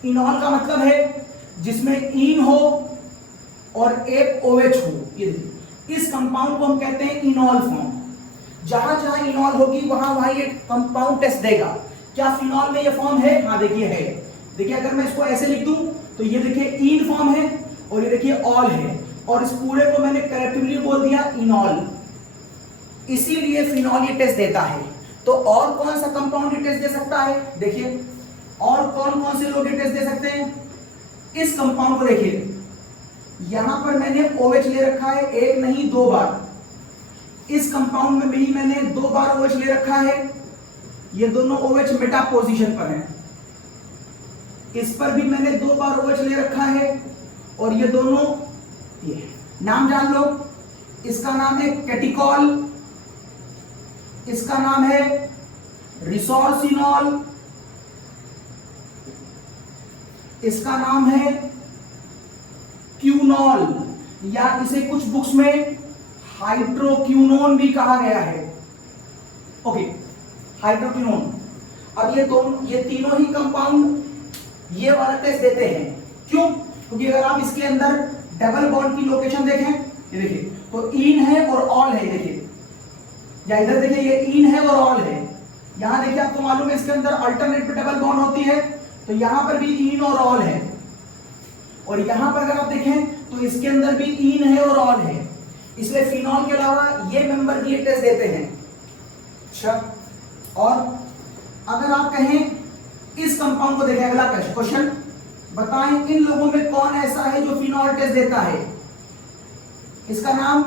इनॉल का मतलब है जिसमें इन हो और एक OH हो। ये इस कंपाउंड को हम कहते हैं इनॉल फॉर्म। जहां जहां इनॉल होगी वहां वहां ये कंपाउंड टेस्ट देगा। क्या फिनॉल में ये फॉर्म है? हाँ देखिए है। देखिए अगर मैं इसको ऐसे लिख दूं तो ये देखिए इन फॉर्म है और ये देखिए ऑल है, और इस पूरे को मैंने कलेक्टिवली बोल दिया इनॉल, इसीलिए फिनॉल ये टेस्ट देता है। तो और कौन सा कंपाउंड ये टेस्ट दे सकता है? देखिए और कौन कौन से लोग ये टेस्ट दे सकते हैं? इस कंपाउंड को देखिए, यहां पर मैंने OH ले रखा है, 1 नहीं 2 बार। इस कंपाउंड में भी मैंने 2 बार OH ले रखा है। ये दोनों OH मेटा पोजीशन पर हैं। इस पर भी मैंने 2 बार OH ले रखा है, और ये दोनों, ये नाम जान लो, इसका नाम है कैटिकॉल, इसका नाम है रिसोर्सिनॉल, इसका नाम है क्यूनॉल, या इसे कुछ बुक्स में हाइड्रोक्यूनोन भी कहा गया है। Okay, hydroquinone. अब ये तीनों ही कंपाउंड ये वाला टेस्ट देते हैं। क्यों? क्योंकि अगर आप इसके अंदर डबल बॉन्ड की लोकेशन देखें, ये देखिए, तो इन है और ऑल है, देखिए, या इधर देखिए, ये इन है और ऑल है। यहां देखिए, आपको मालूम है इसके अंदर अल्टरनेट पे डबल बॉन्ड होती है, तो यहां पर भी इन और ऑल है, और यहां पर अगर आप देखें तो इसके अंदर भी इन है और ऑल है। इसलिए फिनॉल के अलावा ये मेंबर भी ये टेस्ट देते हैं। अच्छा, और अगर आप कहें इस कंपाउंड को देखें, अगला क्वेश्चन, बताएं इन लोगों में कौन ऐसा है जो फिनॉल टेस्ट देता है। इसका नाम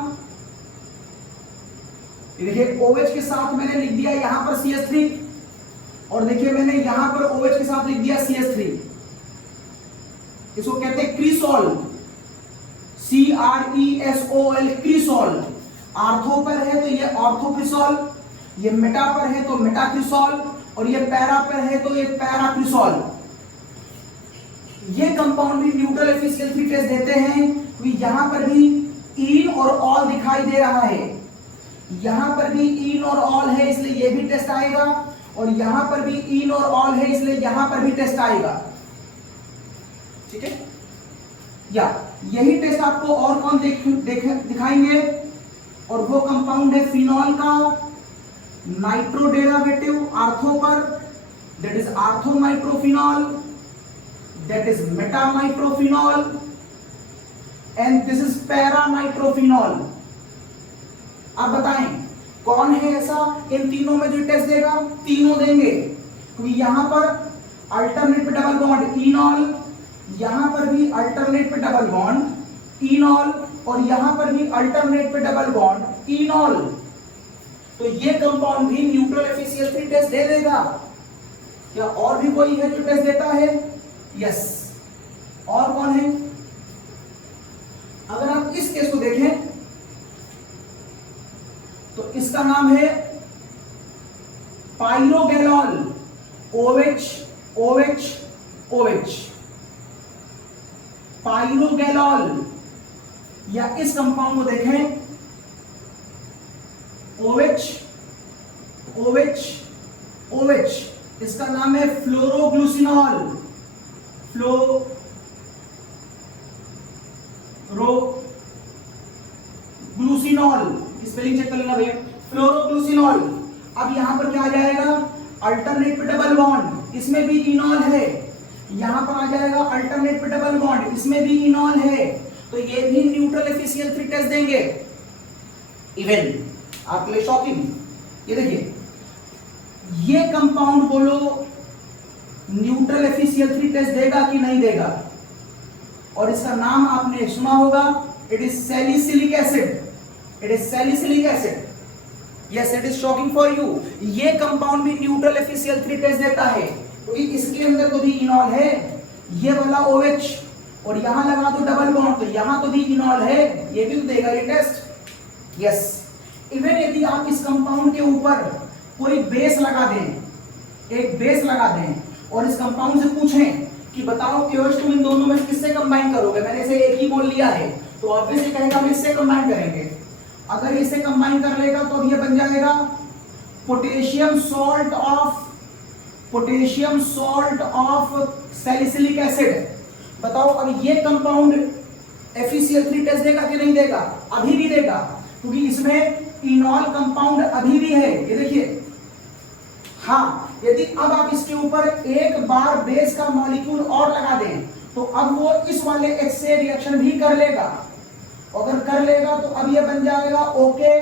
देखिए, OH के साथ मैंने लिख दिया यहां पर CH3, और देखिए मैंने यहां पर OH के साथ लिख दिया CH3। इसको कहते हैं क्रिसॉल, CRESOL, क्रिसॉल। आर्थो पर है तो ये ऑर्थोक्रिसॉल, ये मेटा पर है तो मेटाक्रिसॉल, और ये पैरा पर है तो ये पैराक्रिसॉल। ये कंपाउंड भी न्यूट्रल एफिशिएंसी टेस्ट देते हैं, क्योंकि यहां पर भी इन और ऑल दिखाई दे रहा है, यहां पर भी इन और ऑल है, इसलिए ये भी टेस्ट आएगा, और यहां पर भी इन और ऑल है, इसलिए यहां पर भी टेस्ट आएगा। ठीक है, या यही टेस्ट आपको और कौन दिखाएंगे, और वो कंपाउंड है फिनॉल का नाइट्रो डेरिवेटिव आर्थो पर, that is ortho nitrophenol, that is Meta nitrophenol, and this is para nitrophenol. आप बताएं कौन है ऐसा इन तीनों में जो टेस्ट देगा? तीनों देंगे, क्योंकि यहां पर अल्टरनेट पे डबल बॉन्ड इनॉल, यहां पर भी अल्टरनेट पे डबल बॉन्ड इनॉल, और यहां पर भी अल्टरनेट पे डबल बॉन्ड इनॉल। तो ये कंपाउंड भी न्यूट्रल एफिशिएंसी टेस्ट दे देगा। क्या और भी कोई है जो टेस्ट देता है? यस, और कौन है? अगर आप इस केस को देखें तो इसका नाम है पाइरोगैलॉल, OH OH OH, पाइरोगैलॉल। या इस कंपाउंड को देखें, OH OH OH, इसका नाम है फ्लोरोग्लूसिनॉल, फ्लोरोग्लूसिनॉल, स्पेलिंग चेक कर लेना भैया, फ्लोरोग्लूसिनॉल। अब यहां पर क्या आ जाएगा? अल्टरनेट पे डबल बॉन्ड, इसमें भी इनॉल है, यहां पर आ जाएगा अल्टरनेट पे डबल बॉन्ड, इसमें भी इनॉल है, तो ये भी न्यूट्रल एफिशिएंसी टेस्ट देंगे। इवन आपके लिए शॉकिंग, ये देखिए, ये कंपाउंड बोलो न्यूट्रल एफिशिएंसी टेस्ट देगा कि नहीं देगा? और इसका नाम आपने सुना होगा, it is salicylic acid, it is salicylic acid. Yes, it is shocking for you. ये कंपाउंड भी न्यूट्रल एफिशिएंसी टेस्ट देता है, क्योंकि इसके अंदर तो भी इनॉल है, ये वाला OH, और यहां लगा दो डबल बॉन्ड तो यहां तो भी इनॉल है, ये भी तो देगा ये टेस्ट। यस, इवन यदि आप इस कंपाउंड के ऊपर कोई बेस लगा दें, एक बेस लगा दें, और इस कंपाउंड से पूछें कि बताओ KOH तुम इन दोनों में किससे कंबाइन करोगे, मैंने इसे एक ही बोल लिया है, तो ऑब्वियसली कहेगा हम इससे कंबाइन करेंगे। अगर इसे कंबाइन कर लेगा तो अब ये बन जाएगा potassium salt of salicylic acid. बताओ अब ये कंपाउंड एफिशिएंसी टेस्ट देगा कि नहीं देगा? अभी भी देगा, क्योंकि इसमें इनॉल कंपाउंड अभी भी है, ये देखिए। हाँ, यदि अब आप इसके ऊपर एक बार बेस का मॉलिक्यूल और लगा दें तो अब वो इस वाले H से रिएक्शन भी कर लेगा, अगर कर लेगा तो अब ये बन जाएगा ओके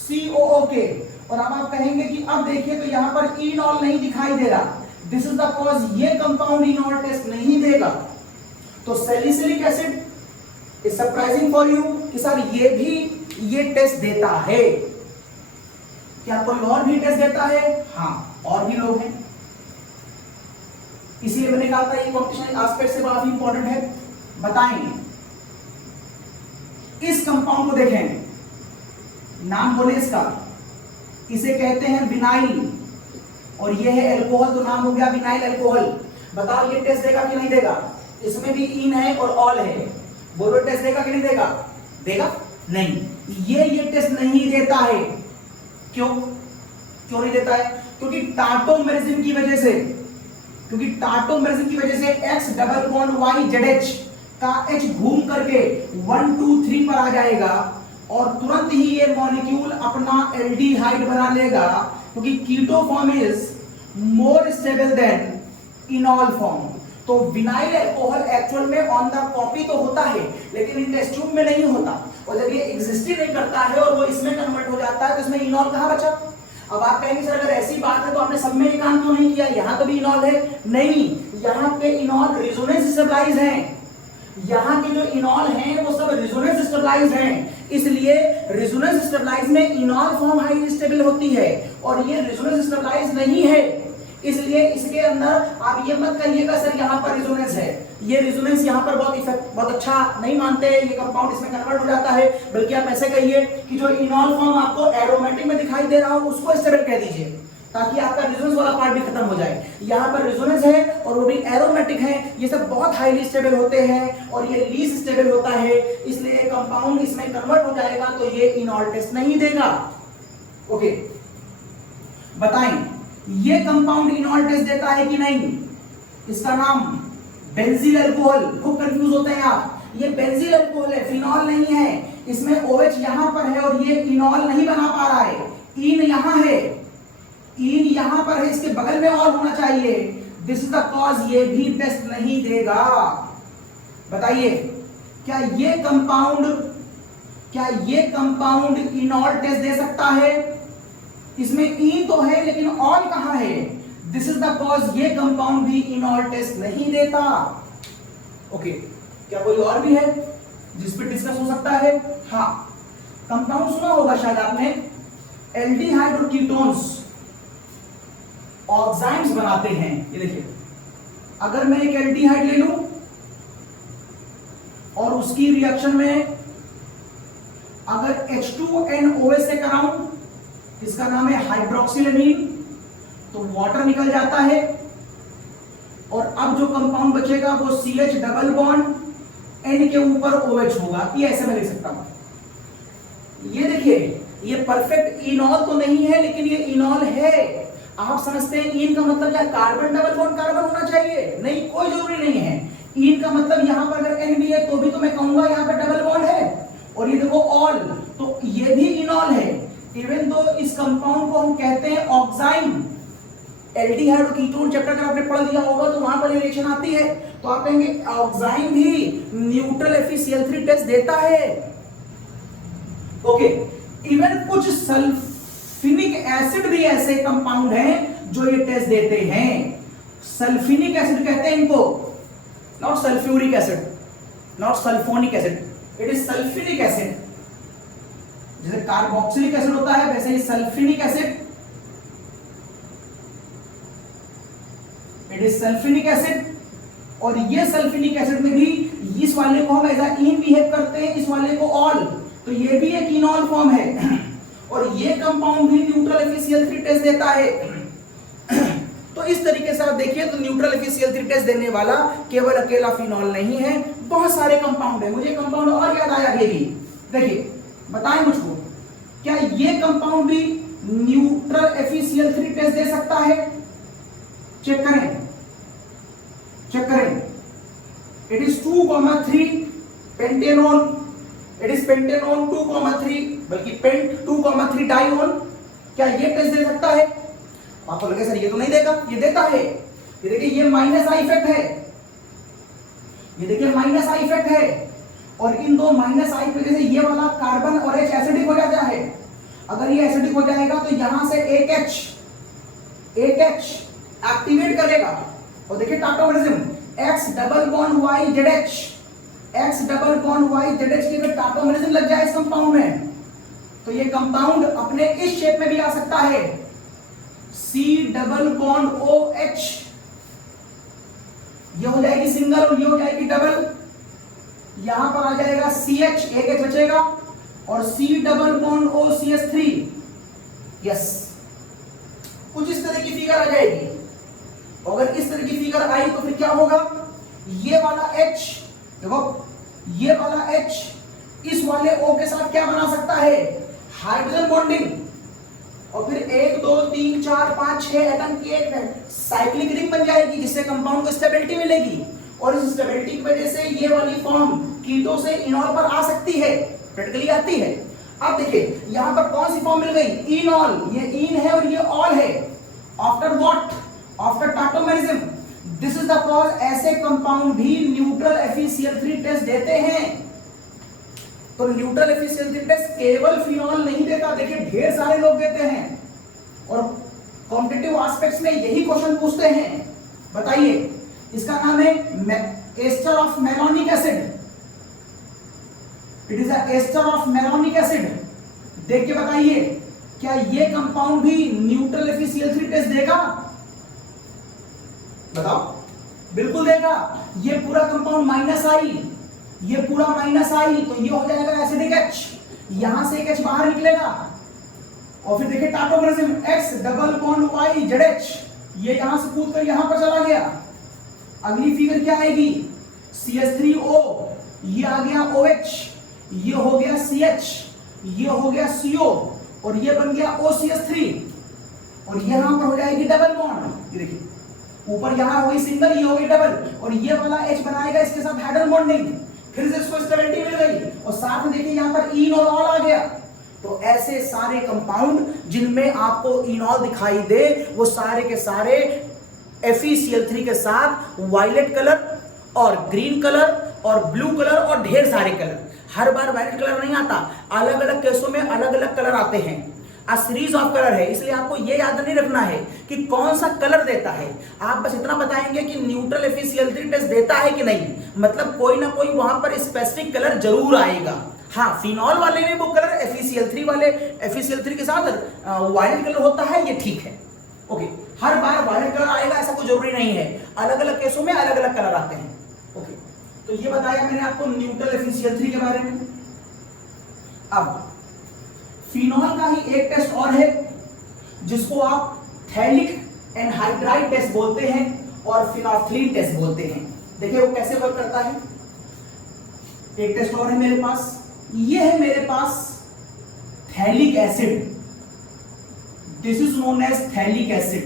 COOK। और अब आप कहेंगे कि अब देखिए तो यहां पर इनॉल नहीं दिखाई दे रहा, दिस इज द कॉज ये कंपाउंड इनॉल टेस्ट नहीं देगा। तो salicylic acid is surprising for you कि सर ये भी ये टेस्ट देता है। क्या कोई और भी टेस्ट देता है? हाँ, और भी लोग हैं, इसीलिए मैंने कहा था ये कॉम्पिटिशन एस्पेक्ट से काफी इंपॉर्टेंट है। बताएंगे, इस कंपाउंड को देखें, नाम बोले इसका इसे कहते हैं विनाइल, और ये है एल्कोहल, तो नाम हो गया विनाइल अल्कोहल। बताओ ये टेस्ट देगा कि नहीं देगा? इसमें भी इन है और ऑल है, बोलो टेस्ट देगा कि नहीं देगा? देगा नहीं, ये टेस्ट नहीं देता है। क्यों नहीं देता है? क्योंकि टाटोमेरिज्म की वजह से, X double bond Y ZH का H घूम करके 1 2 3 पर आ जाएगा और तुरंत ही ये मॉलिक्यूल अपना एल्डिहाइड बना लेगा, क्योंकि keto form is more stable than enol form. तो विनाइल अल्कोहल एक्चुअल में ऑन द कॉपी तो होता है, लेकिन इन टेस्ट ट्यूब में नहीं होता, और जब ये एग्जिस्ट ही नहीं करता है और वो इसमें कन्वर्ट हो जाता है तो इसमें इनॉल कहां बचा? अब आप कहेंगे सर अगर ऐसी बात है तो आपने सब में ये काम क्यों नहीं किया, यहां तो भी इनॉल है। नहीं, यहां पे इनॉल रेजोनेंस स्टेबलाइज हैं, यहां के जो इनॉल हैं वो सब रेजोनेंस स्टेबलाइज हैं, इसलिए रेजोनेंस स्टेबलाइज में इनॉल फॉर्म हाई स्टेबल होती है, और ये रेजोनेंस स्टेबलाइज नहीं है, इसलिए इसके अंदर आप ये मत कहिएगा सर यहाँ पर रेजोनेंस है, ये रेजोनेंस यहाँ पर बहुत अच्छा नहीं मानते, ये कंपाउंड इसमें कन्वर्ट हो जाता है, बल्कि आप ऐसे कहिए कि जो इनॉल फॉर्म आपको एरोमेटिक में दिखाई दे रहा हो उसको स्टेबल कह दीजिए, ताकि आपका रेजोनेंस वाला पार्ट भी खत्म हो जाए। यहाँ पर रेजोनेंस है और वो भी एरोमेटिक है, ये सब बहुत हाईली स्टेबल होते हैं और ये लीस्ट स्टेबल होता है, इसलिए कंपाउंड इसमें कन्वर्ट हो जाएगा तो ये इनॉल टेस्ट नहीं देगा। ओके, बताएं ये कंपाउंड इनॉल टेस्ट देता है कि नहीं? इसका नाम बेंजील अल्कोहल। खूब कंफ्यूज होते हैं आप, ये बेंजील अल्कोहल है, फिनॉल नहीं है, इसमें OH यहां पर है और ये इनॉल नहीं बना पा रहा है, इन यहां है, इन यहां पर है, इसके बगल में ऑल होना चाहिए, दिस इज द कॉज, ये भी टेस्ट नहीं देगा। बताइए क्या ये कंपाउंड इनॉल टेस्ट दे सकता है? इसमें ई तो है लेकिन ऑल कहां है? दिस इज द कॉज, ये कंपाउंड भी इनॉल टेस्ट नहीं देता। ओके, क्या कोई और भी है जिस पे डिस्कस हो सकता है? हाँ, कंपाउंड सुना होगा शायद आपने, एल्डिहाइड और कीटोन्स ऑक्साइड्स बनाते हैं। ये देखिए, अगर मैं एक एल्डिहाइड ले लूं और उसकी रिएक्शन में अगर H2NOH से कराऊं, इसका नाम है हाइड्रोक्सिलेमीन, तो वाटर निकल जाता है और अब जो कंपाउंड बचेगा वो CH डबल बॉन्ड N के ऊपर OH होगा। ये ऐसे मैं लिख सकता हूं। ये देखिए, ये परफेक्ट इनॉल तो नहीं है लेकिन ये इनॉल है। आप समझते हैं इन का मतलब क्या कार्बन डबल बॉन्ड कार्बन होना चाहिए? नहीं, कोई जरूरी नहीं है। इन का मतलब यहां पर अगर N भी है तो भी तो मैं कहूंगा यहां पर डबल बॉन्ड है, और ये देखो ऑल, तो ये भी इनॉल है। इवन दो इस कंपाउंड को हम कहते हैं ऑक्साइन। एल्डिहाइड और कीटोन चैप्टर अगर आपने पढ़ लिया होगा तो वहां पर रिएक्शन आती है, तो आप कहेंगे ऑक्साइन भी न्यूट्रल FeCl3 टेस्ट देता है। ओके, इवन कुछ सल्फिनिक एसिड भी ऐसे कंपाउंड हैं जो ये टेस्ट देते हैं। सल्फिनिक एसिड कहते हैं इनको, not sulphuric acid, not sulphonic acid, it is sulphinic acid. जैसे कार्बोक्सिलिक एसिड होता है वैसे ही sulphinic acid, it is sulphinic acid. और ये सल्फिनिक एसिड में भी इस वाले को हम एज इन बिहेव करते हैं, इस वाले को ऑल, तो ये भी एक इनॉल फॉर्म है और ये कंपाउंड भी न्यूट्रल FeCl3 टेस्ट देता है। तो इस तरीके से आप देखिए तो न्यूट्रल FeCl3 टेस्ट देने वाला केवल अकेला फिनॉल नहीं है, बहुत सारे कंपाउंड है। मुझे कंपाउंड और याद आया ये भी, देखिए बताएं मुझको, क्या ये कंपाउंड भी न्यूट्रल FeCl3 टेस्ट दे सकता है? चेक करें, चेक करें। It is 2,3 pentanone, it is pentanone 2,3, बल्कि पेंट 2,3 डाइओन। क्या ये टेस्ट दे सकता है? आपको लगे सर ये तो नहीं देगा, ये देता है। ये देखिए, ये माइनस आई इफेक्ट है, ये देखिए माइनस आई इफेक्ट है, और इन दो माइनस आई की वजह से ये वाला कार्बन और H एसिडिक हो जाता है। अगर ये एसिडिक हो जाएगा तो यहां से एक H एक्टिवेट करेगा, और देखिए tautomerism, X double bond Y ZH, X double bond Y ZH की अगर टाटोमेरिज्म लग जाए इस कंपाउंड में तो ये कंपाउंड अपने इस शेप में भी आ सकता है, C डबल बॉन्ड OH, ये हो जाएगी सिंगल और ये हो जाएगी डबल, यहां पर आ जाएगा CH, एक H बचेगा, और C double bond O CH3, yes, कुछ इस तरह की फिगर आ जाएगी। अगर इस तरह की फिगर आई तो फिर क्या होगा, ये वाला H, देखो ये वाला H इस वाले O के साथ क्या बना सकता है, हाइड्रोजन बॉन्डिंग, और फिर 1 2 3 4 5 6 एटम की एक साइक्लिक रिंग बन जाएगी, जिससे कंपाउंड को स्टेबिलिटी मिलेगी। और इस स्टेबिलिटी की वजह से ये वाली फॉर्म कीटो से इनॉल पर आ सकती है, प्रैक्टिकली आती है। अब देखिए यहां पर कौन सी फॉर्म मिल गई, इनॉल, ये इन है और ये ऑल है। After what, after tautomerism, this is the cause ऐसे कंपाउंड भी न्यूट्रल FeCl3 टेस्ट देते हैं। तो न्यूट्रल FeCl3 टेस्ट केवल फिनॉल नहीं देता, देखिए ढेर सारे लोग देते हैं, और कॉम्पिटिटिव एस्पेक्ट्स में यही क्वेश्चन पूछते हैं। बताइए, इसका नाम है ester of malonic acid, it is ester of malonic acid. देख के बताइए, क्या ये कंपाउंड भी न्यूट्रल FeCl3 टेस्ट देगा, बताओ, बिल्कुल देगा। ये पूरा कंपाउंड माइनस आई, ये पूरा माइनस आई, तो ये हो जाएगा एसिडिक H, यहां से एक H बाहर निकलेगा, और फिर देखिए tautomerism, X double bond Y ZH, ये यहां से कूद कर यहां पर चला गया। अगली फिगर क्या आएगी, CH3O, ये आ गया OH, ये हो गया CH, ये हो गया CO, और ये बन गया OCH3, और यहां पर हो जाएगी डबल बॉन्ड। ये देखिए ऊपर यहां हो गई सिंगल, ये हो गई डबल, और ये वाला H बनाएगा इसके साथ हाइड्रोजन बॉन्डिंग, फिर से इसको स्टेबिलिटी मिल गई, और साथ में देखिए यहां पर इन और ऑल आ गया। तो ऐसे सारे कंपाउंड जिनमें आपको इनॉल दिखाई दे, वो सारे के सारे FeCl3 के साथ वायलेट कलर और ग्रीन कलर और ब्लू कलर और ढेर सारे कलर, हर बार वायलेट कलर नहीं आता, अलग अलग केसों में अलग अलग कलर आते हैं। आ सीरीज ऑफ कलर है, इसलिए आपको यह याद नहीं रखना है कि कौन सा कलर देता है, आप बस इतना बताएंगे कि न्यूट्रल FeCl3 टेस्ट देता है कि नहीं, मतलब कोई ना कोई वहां पर स्पेसिफिक कलर जरूर आएगा। हाँ, फिनॉल वाले में वो कलर FeCl3 वाले FeCl3 के साथ वायलेट कलर होता है, ये ठीक है, ओके। हर बार वायलेट कलर आएगा ऐसा कोई जरूरी नहीं है, अलग अलग केसों में अलग अलग कलर आते हैं, ओके। तो ये बताया मैंने आपको न्यूट्रल FeCl3 के बारे में। अब फिनॉल का ही एक टेस्ट और है जिसको आप थैलिक एनहाइड्राइड टेस्ट बोलते हैं और फिनोल्फथलीन टेस्ट बोलते हैं। देखिए वो कैसे वर्क करता है। एक टेस्ट और है मेरे पास, ये है मेरे पास phthalic acid, this is known as phthalic acid,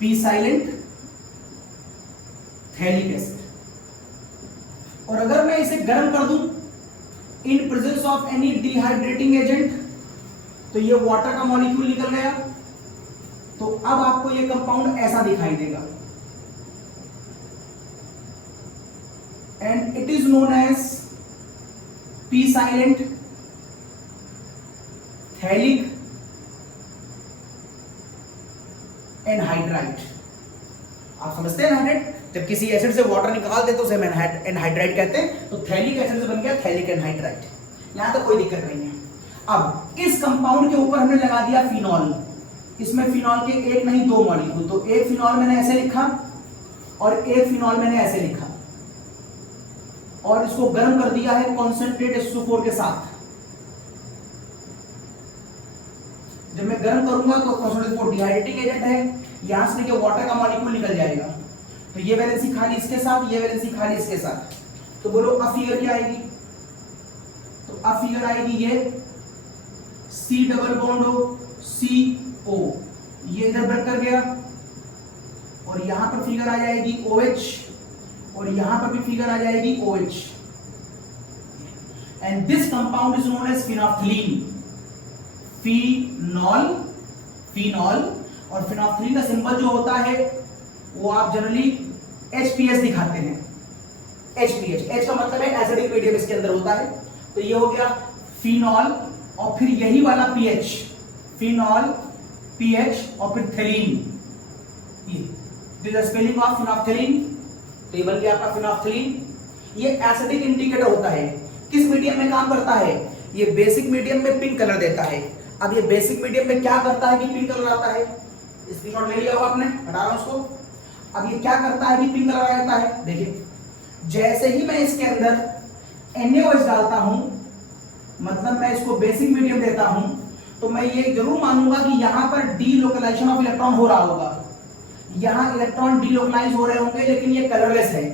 P silent phthalic acid. और अगर मैं इसे गर्म कर दूं in presence of any dehydrating agent, तो ये वाटर का मॉलिक्यूल निकल गया, तो अब आपको ये कंपाउंड ऐसा दिखाई देगा, and it is known as p silent phthalic anhydride. आप समझते हैं एनहाइड्राइड, जब किसी एसिड से वाटर निकाल दे तो उसे एनहाइड्राइड कहते हैं। तो थैलिक एसिड से बन गया थैलिक एनहाइड्राइड, यहां तक कोई दिक्कत नहीं है। अब इस कंपाउंड के ऊपर हमने लगा दिया फिनॉल, इसमें फिनॉल के एक नहीं दो मॉलिक्यूल, तो एक फिनॉल मैंने ऐसे लिखा और एक फिनॉल मैंने ऐसे लिखा, और इसको गर्म कर दिया है कॉन्सेंट्रेट H2O4 के साथ। जब मैं गर्म करूंगा तो कॉन्सेंट्रेट H2O डिहाइड्रेटिंग एजेंट है, यहां से देखिए वाटर का मॉलिक्यूल निकल जाएगा, तो ये वैलेंसी खाली इसके साथ, ये वैलेंसी खाली इसके साथ। तो बोलो अब फिगर क्या आएगी, तो अब फिगर आएगी ये C डबल बॉन्ड CO, ये इधर ब्रेक कर गया, और यहां पर फिगर आ जाएगी OH, और यहां पर भी फिगर आ जाएगी OH, and this compound is known as phenolphthalein, phenol, phenol. और फिनोल्फथलीन का सिंबल जो होता है वो आप जनरली HPH दिखाते हैं, HPH, H का मतलब है एसिडिक मीडियम इसके अंदर होता है। तो ये हो गया फिनॉल, और फिर यही वाला PH, फिनॉल PH, और फिर phthalein, this is spelling of phenolphthalein, तो ये बन गया आपका फिनोल्फथलीन। ये एसिडिक इंडिकेटर होता है, किस मीडियम में काम करता है, ये बेसिक मीडियम में पिंक कलर देता है। अब ये बेसिक मीडियम में क्या करता है कि पिंक कलर आता है, स्क्रीनशॉट ले लिया होगा आपने, हटा रहा हूं उसको। अब ये क्या करता है कि पिंक कलर आ जाता है, देखिए जैसे ही मैं इसके अंदर NaOH डालता हूं मतलब मैं इसको बेसिक मीडियम देता हूं तो मैं ये जरूर मानूंगा कि यहां पर डीलोकलाइजेशन ऑफ इलेक्ट्रॉन हो रहा होगा, यहां इलेक्ट्रॉन डीलोकलाइज हो रहे होंगे, लेकिन ये कलरलेस है।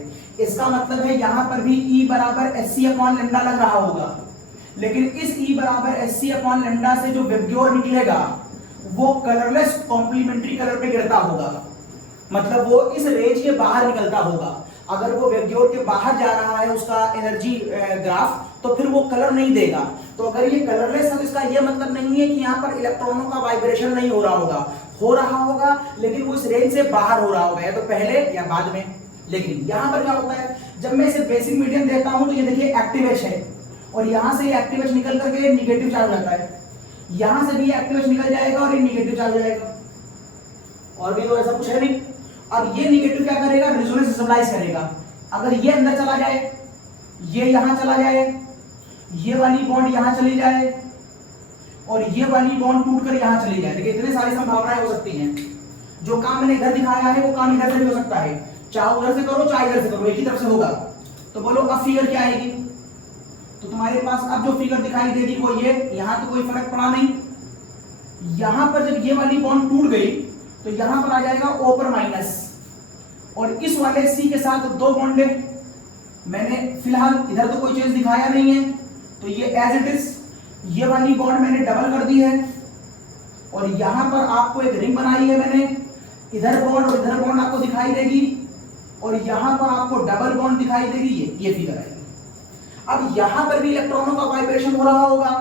इसका मतलब है यहां पर भी E बराबर hc/λ लग रहा होगा, लेकिन इस E बराबर hc/λ से जो वेवग्योर निकलेगा वो कलरलेस कॉम्प्लीमेंट्री कलर पे गिरता होगा, मतलब वो इस रेंज के बाहर निकलता होगा। अगर वो वेवग्योर के बाहर जा रहा है उसका एनर्जी ग्राफ, तो फिर वो कलर नहीं देगा। तो अगर ये कलरलेस है तो इसका ये मतलब नहीं है कि यहाँ पर इलेक्ट्रॉनों का वाइब्रेशन नहीं हो रहा होगा, हो रहा होगा, लेकिन वो इस रेंज से बाहर हो रहा होगा, या तो पहले या बाद में। लेकिन यहाँ पर क्या होता है, जब मैं इसे बेसिक मीडियम देता हूं तो ये देखिए एक्टिव एच है, और यहां से एक्टिव एच निकल करके निगेटिव चार्ज आता है, यहां से भी एक्टिव एच निकल जाएगा और ये निगेटिव चार्ज हो जाएगा, और भी तो ऐसा कुछ है नहीं। अब ये निगेटिव क्या करेगा, रेजोनेंस स्टेबलाइज करेगा। अगर ये अंदर चला जाए, ये यहां चला जाए, ये वाली बॉन्ड यहां चली जाए, और ये वाली बॉन्ड टूटकर यहां चली जाए, देखिए इतने सारी संभावनाएं हो सकती हैं। जो काम मैंने इधर दिखाया है वो काम इधर से भी हो सकता है, चाहे उधर से करो चाहे इधर से करो, एक ही तरफ से होगा। तो बोलो अब फिगर क्या आएगी, तो तुम्हारे पास अब जो फिगर दिखाई देगी वो ये, यहां तो कोई फर्क पड़ा नहीं। यहां पर जब ये वाली बॉन्ड टूट गई तो यहां पर आ जाएगा O पर माइनस, और इस वाले C के साथ दो बॉन्ड है। मैंने फिलहाल इधर तो कोई चीज दिखाया नहीं है, तो ये एज इट इज, ये वाली बॉन्ड मैंने डबल कर दी है, और यहां पर आपको एक रिंग बनाई है मैंने, इधर बॉन्ड और इधर बॉन्ड आपको दिखाई देगी, और यहां पर आपको डबल बॉन्ड दिखाई देगी, ये फिगर आएगी। अब यहां पर भी इलेक्ट्रॉनों का वाइब्रेशन हो रहा होगा,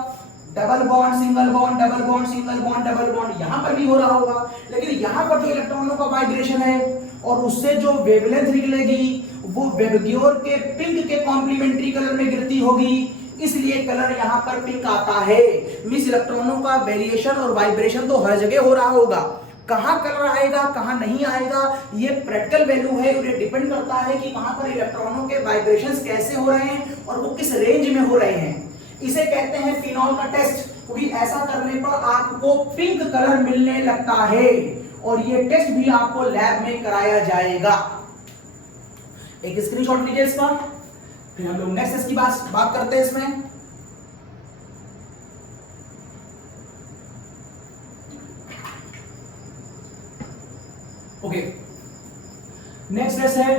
double bond single bond, double bond single bond, double bond, यहां पर भी हो रहा होगा। लेकिन यहां पर जो इलेक्ट्रॉनों का वाइब्रेशन है और उससे जो वेवलेंथ निकलेगी वो वेवग्योर के पिंक के कॉम्प्लीमेंट्री कलर में गिरती होगी, इसलिए कलर यहां पर पिंक आता है। मिस इलेक्ट्रॉनों का वेरिएशन और वाइब्रेशन तो हर जगह हो रहा होगा, कहां कलर आएगा कहां नहीं आएगा ये प्रैक्टिकल वैल्यू है, और ये डिपेंड करता है कि वहां पर इलेक्ट्रॉनों के वाइब्रेशंस कैसे हो रहे हैं और वो किस रेंज में हो रहे हैं। इसे कहते हैं फिनॉल का टेस्ट, क्योंकि ऐसा करने पर आपको पिंक कलर मिलने लगता है, और ये टेस्ट भी आपको लैब में कराया जाएगा। एक स्क्रीनशॉट लीजिए इसका, फिर हम लोग नेक्स्ट की बात करते हैं इसमें। ओके, नेक्स्ट टेस्ट है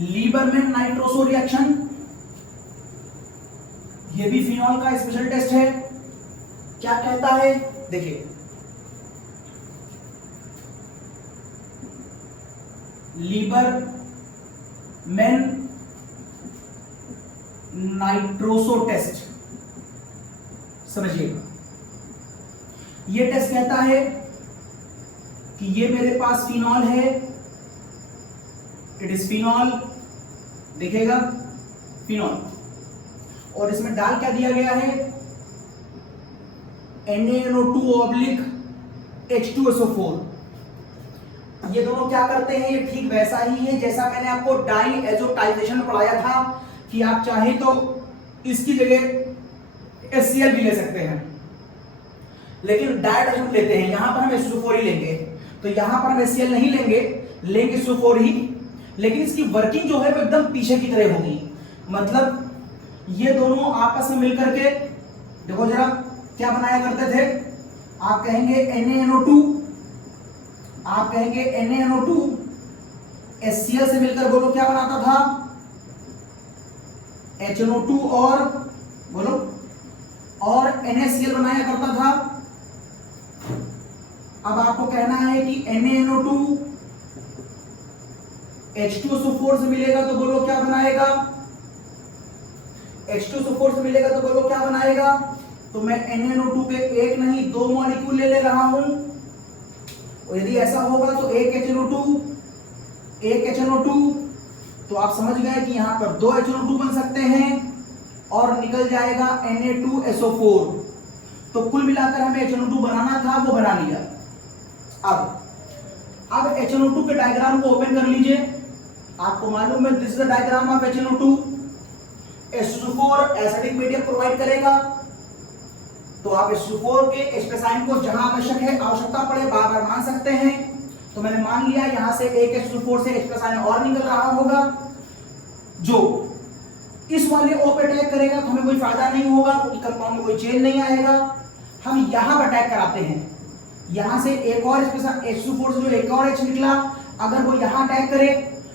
लीबरमैन नाइट्रोसो रिएक्शन। ये भी फिनॉल का स्पेशल टेस्ट है। क्या कहता है, देखिए लीबरमैन नाइट्रोसो टेस्ट, समझिएगा। ये टेस्ट कहता है कि ये मेरे पास फिनॉल है, इट इज फिनॉल, देखिएगा फिनॉल, और इसमें डाल क्या दिया गया है, NaNO2 H2SO4। ये दोनों क्या करते हैं, ये ठीक वैसा ही है जैसा मैंने आपको डाई एजोटाइजेशन में पढ़ाया था कि आप चाहे तो इसकी जगह HCl भी ले सकते हैं, लेकिन डायरेक्ट हम लेते हैं, यहां पर हम SO4 ही लेंगे। तो यहां पर हम HCl नहीं लेंगे SO4 ही, लेकिन इसकी वर्किंग जो है वो एकदम पीछे की तरह होगी। मतलब ये दोनों आपस में मिलकर के, देखो जरा क्या बनाया करते थे, आप कहेंगे NaNO2, आप कहेंगे NaNO2 HCl से मिलकर बोलो क्या बनाता था, HNO2, और बोलो और NaCl बनाया करता था। अब आपको कहना है कि NaNO2 H2SO4 से मिलेगा तो बोलो क्या बनाएगा, H2SO4 से मिलेगा तो बोलो क्या बनाएगा। तो मैं NaNO2 के एक नहीं दो मॉलिक्यूल ले रहा हूं, और यदि ऐसा होगा तो एक HNO2, तो आप समझ गए कि यहां पर दो HNO2 बन सकते हैं और निकल जाएगा Na2SO4। तो कुल मिलाकर हमें HNO2 बनाना था, वो बना लिया। अब HNO2 के डायग्राम को ओपन कर लीजिए। आपको मालूम है this is the diagram of HNO2। H2O4 acidic medium provide करेगा, तो आप H2O4 के H साइन को जहां आवश्यकता पड़े बार बार मान सकते हैं। तो मैंने मान लिया यहां से एक H2O4 से H साइन और निकल रहा होगा, जो इस वाले O पे अटैक करेगा तो हमें कोई फायदा नहीं होगा क्योंकि कंपाउंड में कोई चेंज नहीं आएगा। हम यहां पर अटैक कराते हैं, यहां से एक और इसके साथ H2 से जो एक और H निकला, अगर वो यहां अटैक करे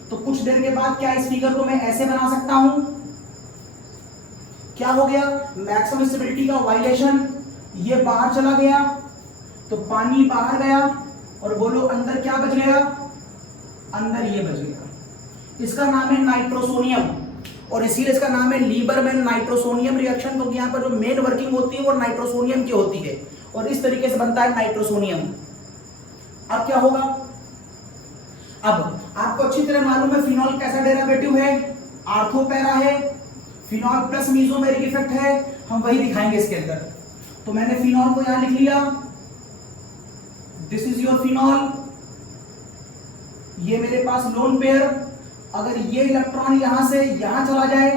तो कुछ देर के बाद क्या इस फिगर को मैं ऐसे बना सकता हूं, क्या हो गया, मैक्सिमम स्टेबिलिटी का वायलेशन, ये बाहर चला गया तो पानी बाहर गया और बोलो अंदर क्या बच गया, अंदर ये बच गया। इसका नाम है नाइट्रोसोनियम और इसीलिए इसका नाम है लीबरमैन नाइट्रोसोनियम रिएक्शन, क्योंकि यहाँ पर जो मेन वर्किंग होती है वो नाइट्रोसोनियम की होती है और इस तरीके से बनता है नाइट्रोसोनियम। अब क्या होगा, अब आपको अच्छी तरह मालूम है फिनॉल कैसा डेरिवेटिव है, आर्थो पैरा है, फिनॉल प्लस मीसोमेरिक इफेक्ट है, हम वही दिखाएंगे इसके अंदर। तो मैंने फिनॉल को यहां लिख लिया, दिस इज योर फिनॉल, ये मेरे पास लोन पेयर, अगर ये इलेक्ट्रॉन यहां से यहां चला जाए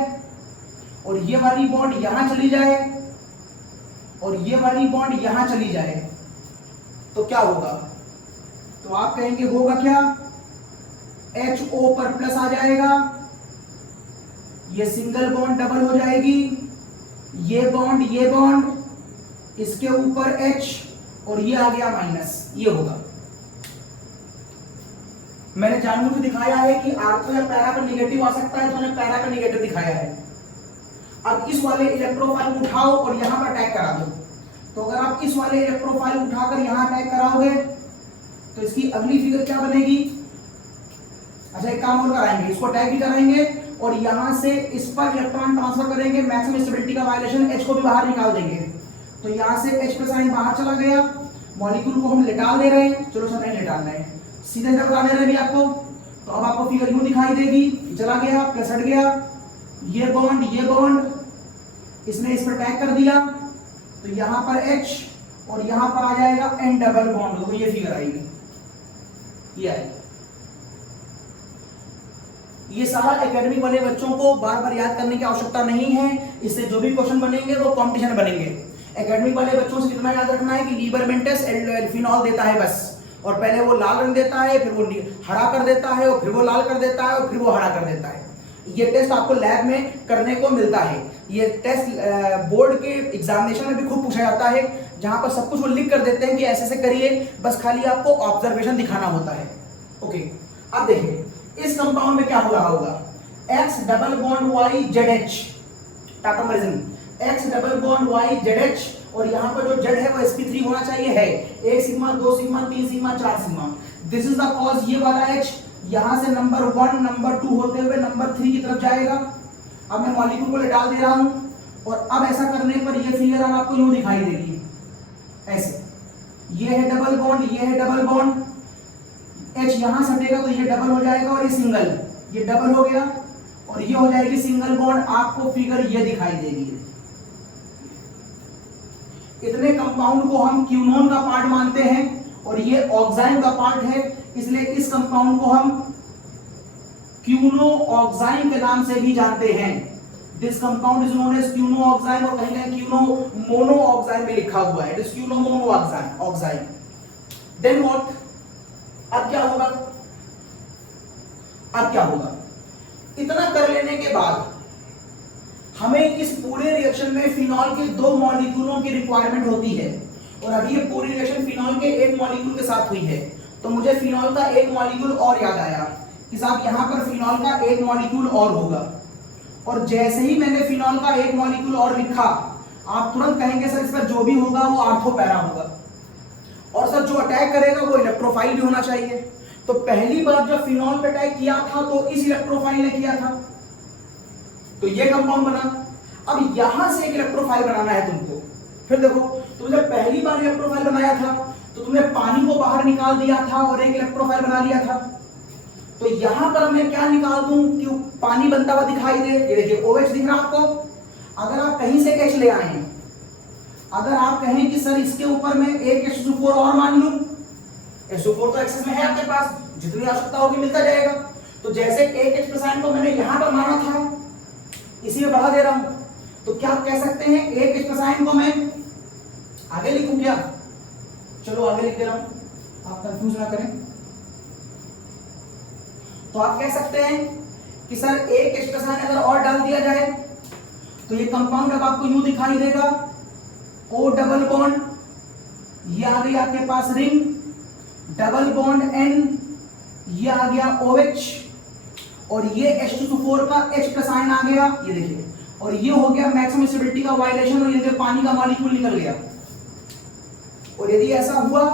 और ये वाली बॉन्ड यहां चली जाए और ये वाली बॉन्ड यहां चली जाए तो क्या होगा, तो आप कहेंगे होगा क्या, HO पर प्लस आ जाएगा, ये सिंगल बॉन्ड डबल हो जाएगी, ये बॉन्ड इसके ऊपर H और ये आ गया माइनस, ये होगा। मैंने जानबूझ दिखाया है कि आर्थो या पैरा पर निगेटिव आ सकता है तो मैंने पैरा पर निगेटिव दिखाया है। अब इस वाले इलेक्ट्रोफाइल उठाओ और यहां पर अटैक करा दो, तो अगर आप इस वाले इलेक्ट्रोफाइल उठाकर यहां अटैक कराओगे तो इसकी अगली फिगर क्या बनेगी, अच्छा एक काम और कराएंगे, इसको अटैक भी कराएंगे और यहां से इस पर इलेक्ट्रॉन ट्रांसफर करेंगे, मैक्सिमम स्टेबिलिटी का वायलेशन, H को भी बाहर निकाल देंगे, तो यहां से H प्लस आयन बाहर चला गया, मॉलिक्यूल को हम लेटाल दे रहे हैं, चलो सर नहीं लेटालना है, सीधे तक बता दे रहे हैं भी आपको, तो अब आपको फिगर यूं दिखाई देगी, चला गया प्लस हट गया, ये बॉन्ड इसने इस पर अटैक कर दिया तो यहां पर H और यहां पर आ जाएगा N डबल बॉन्ड, तो ये फिगर आएगी, ये आएगी। ये सारा एकेडमिक वाले बच्चों को बार बार याद करने की आवश्यकता नहीं है, इससे जो भी क्वेश्चन बनेंगे वो कंपटीशन बनेंगे। एकेडमिक वाले बच्चों से कितना याद रखना है कि लीबरमेंटस फिनॉल देता है बस, और पहले वो लाल रंग देता है, फिर वो हरा कर देता है, और फिर वो लाल कर देता है, और फिर वो हरा कर देता है। ये टेस्ट आपको लैब में करने को मिलता है। ये टेस्ट बोर्ड के एग्जामिनेशन में भी खूब पूछा जाता है, जहां पर सब कुछ वो लिख कर देते हैं कि ऐसे ऐसे करिए, बस खाली आपको ऑब्जर्वेशन दिखाना होता है। ओके, अब देखिए इस कंपाउंड में क्या हो रहा होगा, X double bond Y ZH, टाटोमरिज्म, X double bond Y ZH, और यहाँ पर जो Z है वो sp3 होना चाहिए, है 1 sigma 2 sigma 3 sigma 4 sigma. This is the cause, ये वाला H यहाँ से नंबर 1 नंबर 2 होते हुए नंबर 3 की तरफ जाएगा। अब मैं मॉलिक्यूल को डाल दे रहा हूँ और अब ऐसा करने पर ये फिगर अब आपको यूं दिखाई देगी, ऐसे, ये है डबल बॉन्ड, ये है डबल बॉन्ड, H यहां से हटेगा तो ये डबल हो जाएगा और ये सिंगल, ये डबल हो गया और ये हो जाएगी सिंगल बॉन्ड। आपको फिगर ये दिखाई देगी। इतने कंपाउंड को हम क्यूनोन का पार्ट मानते हैं और ये ऑक्साइन का पार्ट है, इसलिए इस कंपाउंड को हम क्यूनो ऑक्साइन के नाम से भी जानते हैं। This compound is known as quino oxine, और कहीं कहीं क्यूनो मोनो ऑक्साइन में लिखा हुआ है, it is quino mono oxine. Then what, अब क्या होगा, अब क्या होगा, इतना कर लेने के बाद हमें इस पूरे रिएक्शन में फिनॉल के 2 मॉलिक्यूलों की रिक्वायरमेंट होती है, और अभी ये पूरी रिएक्शन फिनॉल के 1 मॉलिक्यूल के साथ हुई है, तो मुझे फिनॉल का 1 मॉलिक्यूल और याद आया कि साहब यहां पर फिनॉल का 1 मॉलिक्यूल और होगा, और जैसे ही मैंने फिनॉल का 1 मॉलिक्यूल और लिखा, आप तुरंत कहेंगे सर इस पर जो भी होगा वो आर्थो पैरा होगा, और सर जो अटैक करेगा वो इलेक्ट्रोफाइल भी होना चाहिए। तो पहली बार जब फिनॉल पे अटैक किया था तो इस इलेक्ट्रोफाइल ने किया था, तो ये कंपाउंड बना। अब यहां से एक इलेक्ट्रोफाइल बनाना है तुमको, फिर देखो तुमने पहली बार इलेक्ट्रोफाइल बनाया था तो तुमने पानी को बाहर निकाल दिया था और एक इलेक्ट्रोफाइल बना लिया था, तो यहां पर मैं क्या निकाल दूं कि पानी बनता हुआ दिखाई दे, ये देखिए OH दिख रहा आपको। अगर आप कहीं से H ले आए, अगर आप कहें कि सर इसके ऊपर मैं एक H2O और मान लूं, H2O तो एक्सेस में है आपके पास, जितनी आवश्यकता होगी मिलता जाएगा, तो जैसे एक H प्लस को मैंने यहां पर माना था, इसी में बढ़ा दे रहा हूं, तो क्या आप कह सकते हैं एक H प्लस को मैं आगे लिखूं क्या, चलो आगे लिख दे रहा हूं, आप कंफ्यूज ना करें। तो आप कह सकते हैं कि सर एक H प्लस अगर और डाल दिया जाए तो ये कंपाउंड अब आपको यूं दिखाई देगा, O डबल बॉन्ड, ये आ गई आपके पास रिंग, डबल बॉन्ड N, ये आ गया OH, और ये H2SO4 का H प्लस आयन आ गया, ये देखिए, और ये हो गया मैक्सिमम स्टेबिलिटी का वायलेशन, और ये देखिए पानी का मॉलिक्यूल निकल गया। और यदि ऐसा हुआ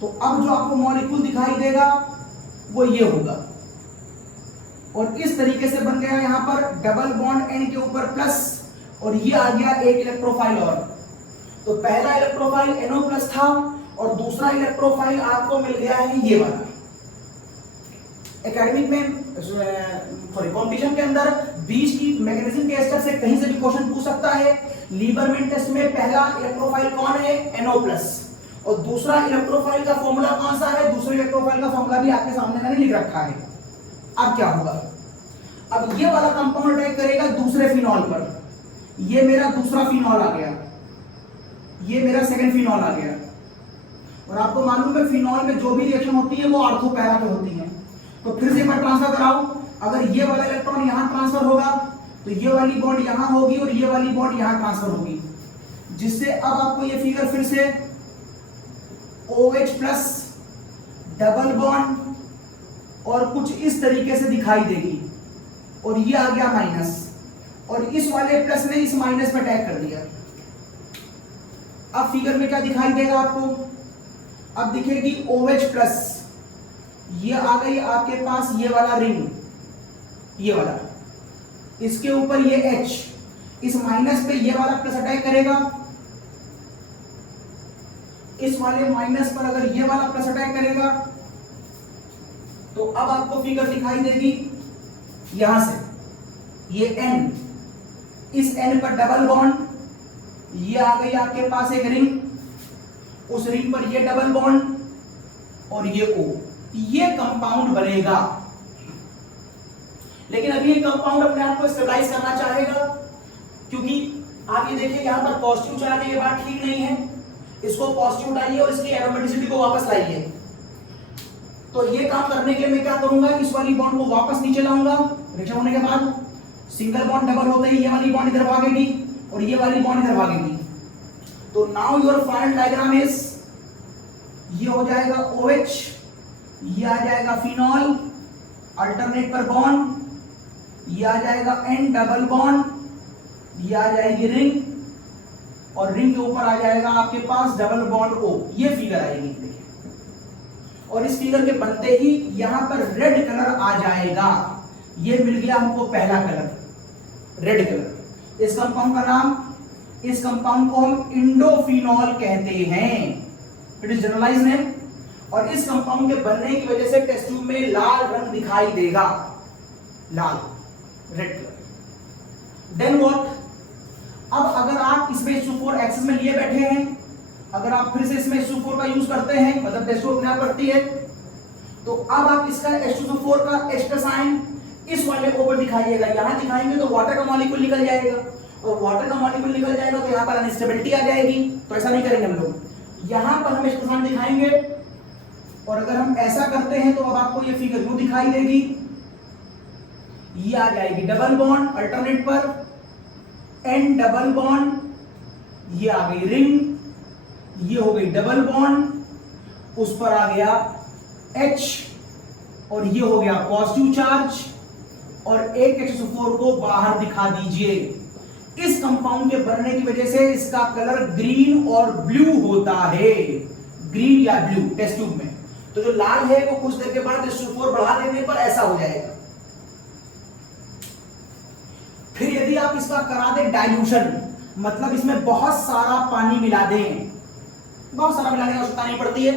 तो अब जो आपको मॉलिक्यूल दिखाई देगा वो ये होगा, और इस तरीके से बन गया यहां पर डबल बॉन्ड N के ऊपर प्लस, और ये आ गया एक इलेक्ट्रोफाइल और। तो पहला इलेक्ट्रोफाइल NO प्लस था, और दूसरा इलेक्ट्रोफाइल आपको मिल गया है ये वाला। एकेडमिक में सॉरी कॉम्पिटिशन के अंदर बीच की मैग्नीशियम के एस्टर से कहीं से भी क्वेश्चन पूछ सकता है। लीबरमैन टेस्ट में पहला इलेक्ट्रोफाइल कौन है, NO+, और दूसरा इलेक्ट्रोफाइल का फॉर्मूला कौन सा है, दूसरे इलेक्ट्रोफाइल का फॉर्मूला भी आपके सामने मैंने लिख रखा है। अब क्या होगा, अब ये वाला कंपाउंड अटैक करेगा दूसरे फिनॉल पर, ये मेरा दूसरा फिनॉल आ गया, ये मेरा सेकंड फिनॉल आ गया, और आपको मालूम है फिनॉल में जो भी रिएक्शन होती है वो ऑर्थो पैरा पे होती है। तो फिर से मैं ट्रांसफर कराऊं, अगर ये वाला इलेक्ट्रॉन यहां ट्रांसफर होगा तो ये वाली बॉन्ड यहां होगी और ये वाली बॉन्ड यहां ट्रांसफर होगी, जिससे अब आपको ये फिगर फिर से OH प्लस डबल बॉन्ड और कुछ इस तरीके से दिखाई देगी, और ये आ गया माइनस, और इस वाले प्लस ने इस माइनस में अटैक कर दिया। अब फिगर में क्या दिखाई देगा आपको, अब दिखेगी OH प्लस, ये आ गई आपके पास ये वाला रिंग, ये वाला, इसके ऊपर ये H, इस माइनस पे ये वाला प्लस अटैक करेगा, इस वाले माइनस पर अगर ये वाला प्लस अटैक करेगा तो अब आपको फिगर दिखाई देगी यहां से ये N, इस N पर डबल बॉन्ड, ये आ गई आपके पास एक रिंग, उस रिंग पर ये डबल बॉन्ड और ये O, ये कंपाउंड बनेगा। लेकिन अभी ये कंपाउंड अपने आप को स्टेबलाइज करना चाहेगा, क्योंकि आप ये देखिए यहां पर पॉजिटिव चार्ज है, ये बात ठीक नहीं है, इसको पॉजिटिव उठाइए और इसकी एरोमेटिसिटी को वापस लाइए। तो ये काम करने के लिए मैं क्या करूंगा, इस वाली बॉन्ड को वापस नीचे लाऊंगा, रिएक्शन होने के बाद सिंगल बॉन्ड डबल होते ही ये वाली बॉन्ड इधर भागेगी और ये वाली बॉन्ड इधर भागेगी। तो now your final diagram is, ये हो जाएगा OH, ये आ जाएगा फिनॉल अल्टरनेट पर बॉन्ड, ये आ जाएगा N डबल बॉन्ड, ये आ जाएगी रिंग, और रिंग के ऊपर आ जाएगा आपके पास डबल बॉन्ड O, ये फिगर आएगी देखिए। और इस फिगर के बनते ही यहां पर रेड कलर आ जाएगा, ये मिल गया हमको पहला कलर, रेड कलर। इस कंपाउंड का नाम, इस कंपाउंड को हम इंडोफिनॉल कहते हैं, इट इज जनरलाइज्ड नेम। और इस कंपाउंड के बनने की वजह से टेस्ट ट्यूब में लाल रंग दिखाई देगा, लाल, रेड कलर। देन व्हाट, अब अगर आप इसमें H2SO4 एक्सेस में लिए बैठे हैं, अगर आप फिर से इसमें H2SO4 का यूज करते हैं, मतलब टेस्ट ट्यूब अपने आप करती है, तो अब आप इसका H2SO4 का H प्लस आयन इस वाले को ऊपर दिखाइएगा, यहां दिखाएंगे तो वाटर का मॉलिक्यूल निकल जाएगा, और वाटर का मॉलिक्यूल निकल जाएगा तो यहां पर अनस्टेबिलिटी आ जाएगी। तो ऐसा नहीं करेंगे हम लोग, यहां पर हम H प्लस आयन दिखाएंगे, और अगर हम ऐसा करते हैं तो अब आपको ये फिगर यूं दिखाई देगी, ये आ जाएगी डबल बॉन्ड अल्टरनेट पर N डबल बॉन्ड, ये आ गई रिंग, ये हो गई डबल बॉन्ड, उस पर आ गया H, और ये हो गया पॉजिटिव चार्ज, और एक H2SO4 को बाहर दिखा दीजिए। इस कंपाउंड के बनने की वजह से इसका कलर ग्रीन और ब्लू होता है, ग्रीन या ब्लू टेस्ट ट्यूब में। तो जो लाल है वो कुछ देर के बाद H2SO4 बढ़ा देने पर ऐसा हो जाएगा। फिर यदि आप इसका करा दें डाइल्यूशन, मतलब इसमें बहुत सारा पानी मिला दें, बहुत सारा मिलाने की आवश्यकता नहीं पड़ती है,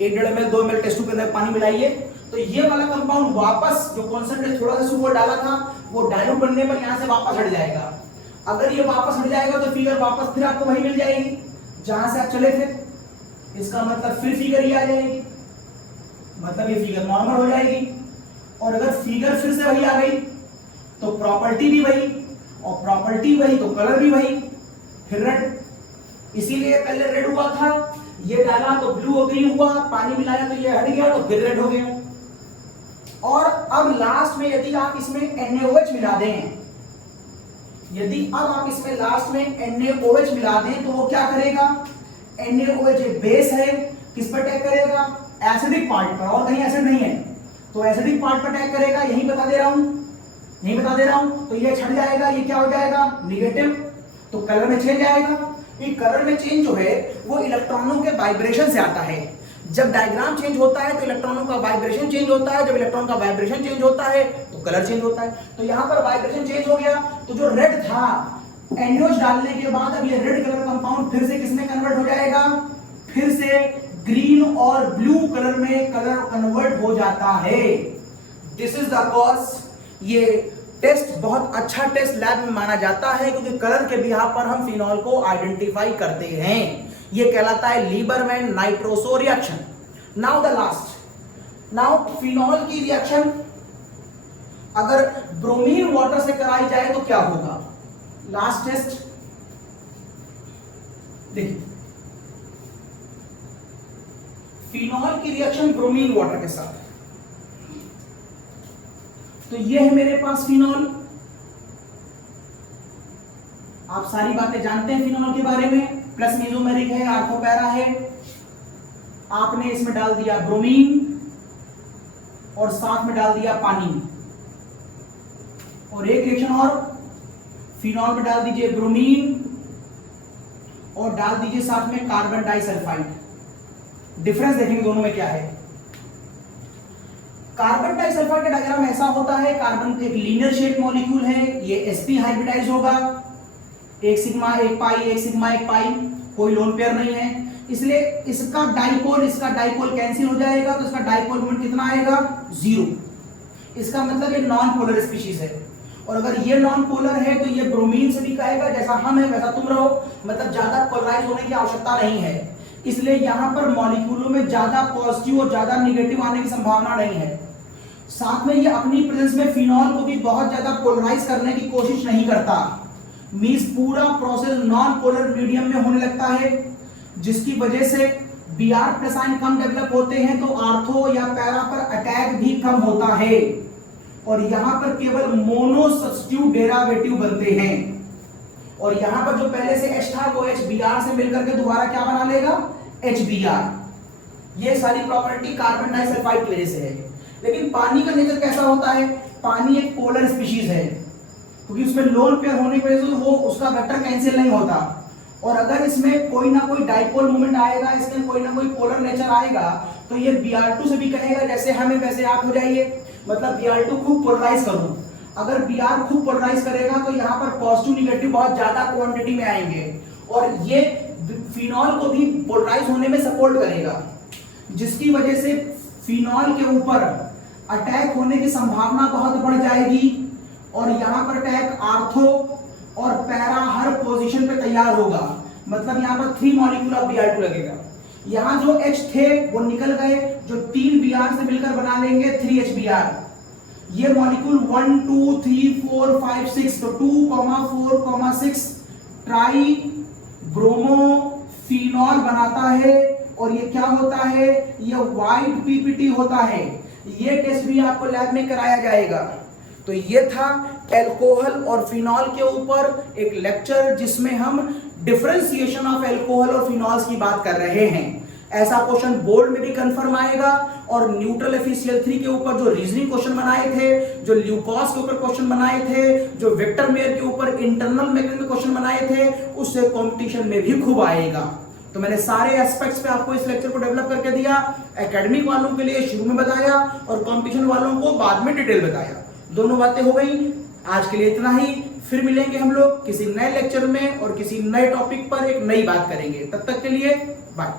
1.5 ml 2 ml टेस्ट ट्यूब के अंदर पानी मिलाइए, तो ये वाला कंपाउंड वापस जो कॉन्सेंट्रेट थोड़ा सा सुपर डाला था वो डाइल्यूट बनने पर यहां से वापस हट जाएगा। अगर ये वापस हट जाएगा तो फिगर वापस फिर आपको वही मिल जाएगी जहां से आप चले थे, इसका मतलब फिर फिगर ये आ जाएगी, मतलब ये फिगर नॉर्मल हो जाएगी। और अगर फिगर फिर से वही आ गई तो प्रॉपर्टी भी वही, और प्रॉपर्टी वही तो कलर भी वही, फिर रेड। इसीलिए पहले रेड हुआ था, ये डाला तो ब्लू और ग्रीन हुआ, पानी मिलाया तो ये हट गया तो फिर रेड हो गया। और अब लास्ट में यदि आप इसमें NaOH मिला दें यदि अब आप इसमें लास्ट में NaOH मिला दें तो वो क्या करेगा, NaOH एक बेस है, किस पर अटैक करेगा, एसिडिक पार्ट पर, और कहीं एसिड नहीं है तो एसिडिक पार्ट पर अटैक करेगा, यही बता दे रहा हूं, नहीं बता दे रहा हूं। तो ये छट जाएगा, ये क्या हो जाएगा, निगेटिव, तो कलर में चेंज आएगा। ये कलर में चेंज जो है वो इलेक्ट्रॉनों के वाइब्रेशन से आता है। जब डायग्राम चेंज होता है तो इलेक्ट्रॉनों का वाइब्रेशन चेंज होता है, जब इलेक्ट्रॉन का वाइब्रेशन चेंज होता है तो कलर चेंज होता है। तो यहां पर वाइब्रेशन चेंज हो गया, तो जो रेड था NaOH डालने के बाद अब ये रेड कलर कंपाउंड फिर से किसमें कन्वर्ट हो जाएगा, फिर से ग्रीन और ब्लू कलर में कलर कन्वर्ट हो जाता है। This is the cause. ये टेस्ट बहुत अच्छा टेस्ट लैब में माना जाता है क्योंकि कलर के बिहाफ पर हम फिनॉल को आइडेंटिफाई करते हैं। ये कहलाता है Lieberman nitroso reaction. Now the last, now phenol की रिएक्शन अगर ब्रोमीन वाटर से कराई जाए तो क्या होगा। लास्ट टेस्ट देखिए, फिनॉल की रिएक्शन ब्रोमीन वाटर के साथ, तो ये है मेरे पास फिनॉल। आप सारी बातें जानते हैं फिनॉल के बारे में, प्लस मेसोमेरिक है, आर्थो पैरा है। आपने इसमें डाल दिया ब्रोमीन और साथ में डाल दिया पानी, और एक रिएक्शन और, फिनॉल में डाल दीजिए ब्रोमीन और डाल दीजिए साथ में कार्बन डाइसल्फाइड। डिफरेंस देखेंगे दोनों में क्या है। कार्बन डाइसल्फाइड का डायग्राम ऐसा होता है, कार्बन एक लीनियर शेप मॉलिक्यूल है, ये sp हाइब्रिडाइज होगा, एक सिग्मा एक पाई, एक सिग्मा एक पाई, कोई लोन पेयर नहीं है, इसलिए इसका डाइपोल कैंसिल हो जाएगा, तो इसका डाइपोल मोमेंट कितना आएगा, 0। इसका मतलब ये नॉन पोलर स्पीशीज है, और अगर ये नॉन पोलर है तो ये ब्रोमीन से भी कहेगा जैसा हम है वैसा तुम रहो, मतलब ज्यादा पोलराइज होने की आवश्यकता नहीं है। इसलिए यहां पर मॉलिक्यूलों में ज्यादा पॉजिटिव और ज्यादा निगेटिव आने की संभावना नहीं है। साथ में ये अपनी प्रेजेंस में फिनॉल को भी बहुत ज्यादा पोलराइज करने की कोशिश नहीं करता, मींस पूरा प्रोसेस नॉन पोलर मीडियम में होने लगता है, जिसकी वजह से Br+ आयन कम डेवलप होते हैं, तो आर्थो या पैरा पर अटैक भी कम होता है, और यहां पर केवल मोनो सब्स्टिट्यूट डेरिवेटिव बनते हैं, और यहां पर जो पहले से H था वो H Br से मिलकर के दोबारा क्या बना लेगा, HBr। ये सारी प्रॉपर्टी कार्बन डाइसल्फाइड की वजह से है। लेकिन पानी का नेचर कैसा होता है, पानी एक पोलर स्पीशीज है, क्योंकि उसमें लोन पेयर होने की वजह से वो उसका वेक्टर कैंसिल नहीं होता, और अगर इसमें कोई ना कोई डाइपोल मोमेंट आएगा, इसमें कोई ना कोई पोलर नेचर आएगा, तो ये Br2 से भी कहेगा जैसे हमें वैसे आप हो जाइए, मतलब Br2 खूब पोलराइज करो। अगर Br खूब पोलराइज करेगा तो यहाँ पर पॉजिटिव निगेटिव बहुत ज्यादा क्वांटिटी में आएंगे, और ये फिनॉल को भी पोलराइज होने में सपोर्ट करेगा, जिसकी वजह से फिनॉल के ऊपर अटैक होने की संभावना बहुत बढ़ जाएगी, और यहाँ पर अटैक आर्थो और पैरा हर पोजीशन पे तैयार होगा। मतलब यहाँ पर 3 मॉलिक्यूल ऑफ Br2 लगेगा। यहाँ जो H थे वो निकल गए, जो 3 Br से मिलकर बना लेंगे 3HBr। ये मॉलिक्यूल 1 2 3 4 5 6, तो 2, 4, 6 ट्राई ब्रोमो फिनॉल बनाता है, और ये क्या होता है, ये व्हाइट पीपीटी होता है। ये टेस्ट भी आपको लैब में कराया जाएगा। तो ये था एल्कोहल और फिनॉल के ऊपर एक लेक्चर, जिसमें हम डिफरेंशिएशन ऑफ एल्कोहल और फिनॉल्स की बात कर रहे हैं। ऐसा क्वेश्चन बोर्ड में भी कंफर्म आएगा, और न्यूट्रल एफिशियल 3 के ऊपर जो रीजनिंग क्वेश्चन बनाए थे, जो ल्यूकॉस के ऊपर क्वेश्चन बनाए थे, जो विक्टर मेयर के ऊपर इंटरनल मैकेनिज्म में क्वेश्चन बनाए थे, उससे कंपटीशन में भी खूब आएगा। तो मैंने सारे एस्पेक्ट्स पे आपको इस लेक्चर को डेवलप करके दिया। एकेडमिक वालों के लिए शुरू में बताया और कंपटीशन वालों को बाद में डिटेल बताया। दोनों बातें हो गई। आज के लिए इतना ही, फिर मिलेंगे हम लोग किसी नए लेक्चर में और किसी नए टॉपिक पर एक नई बात करेंगे। तब तक के लिए बाय।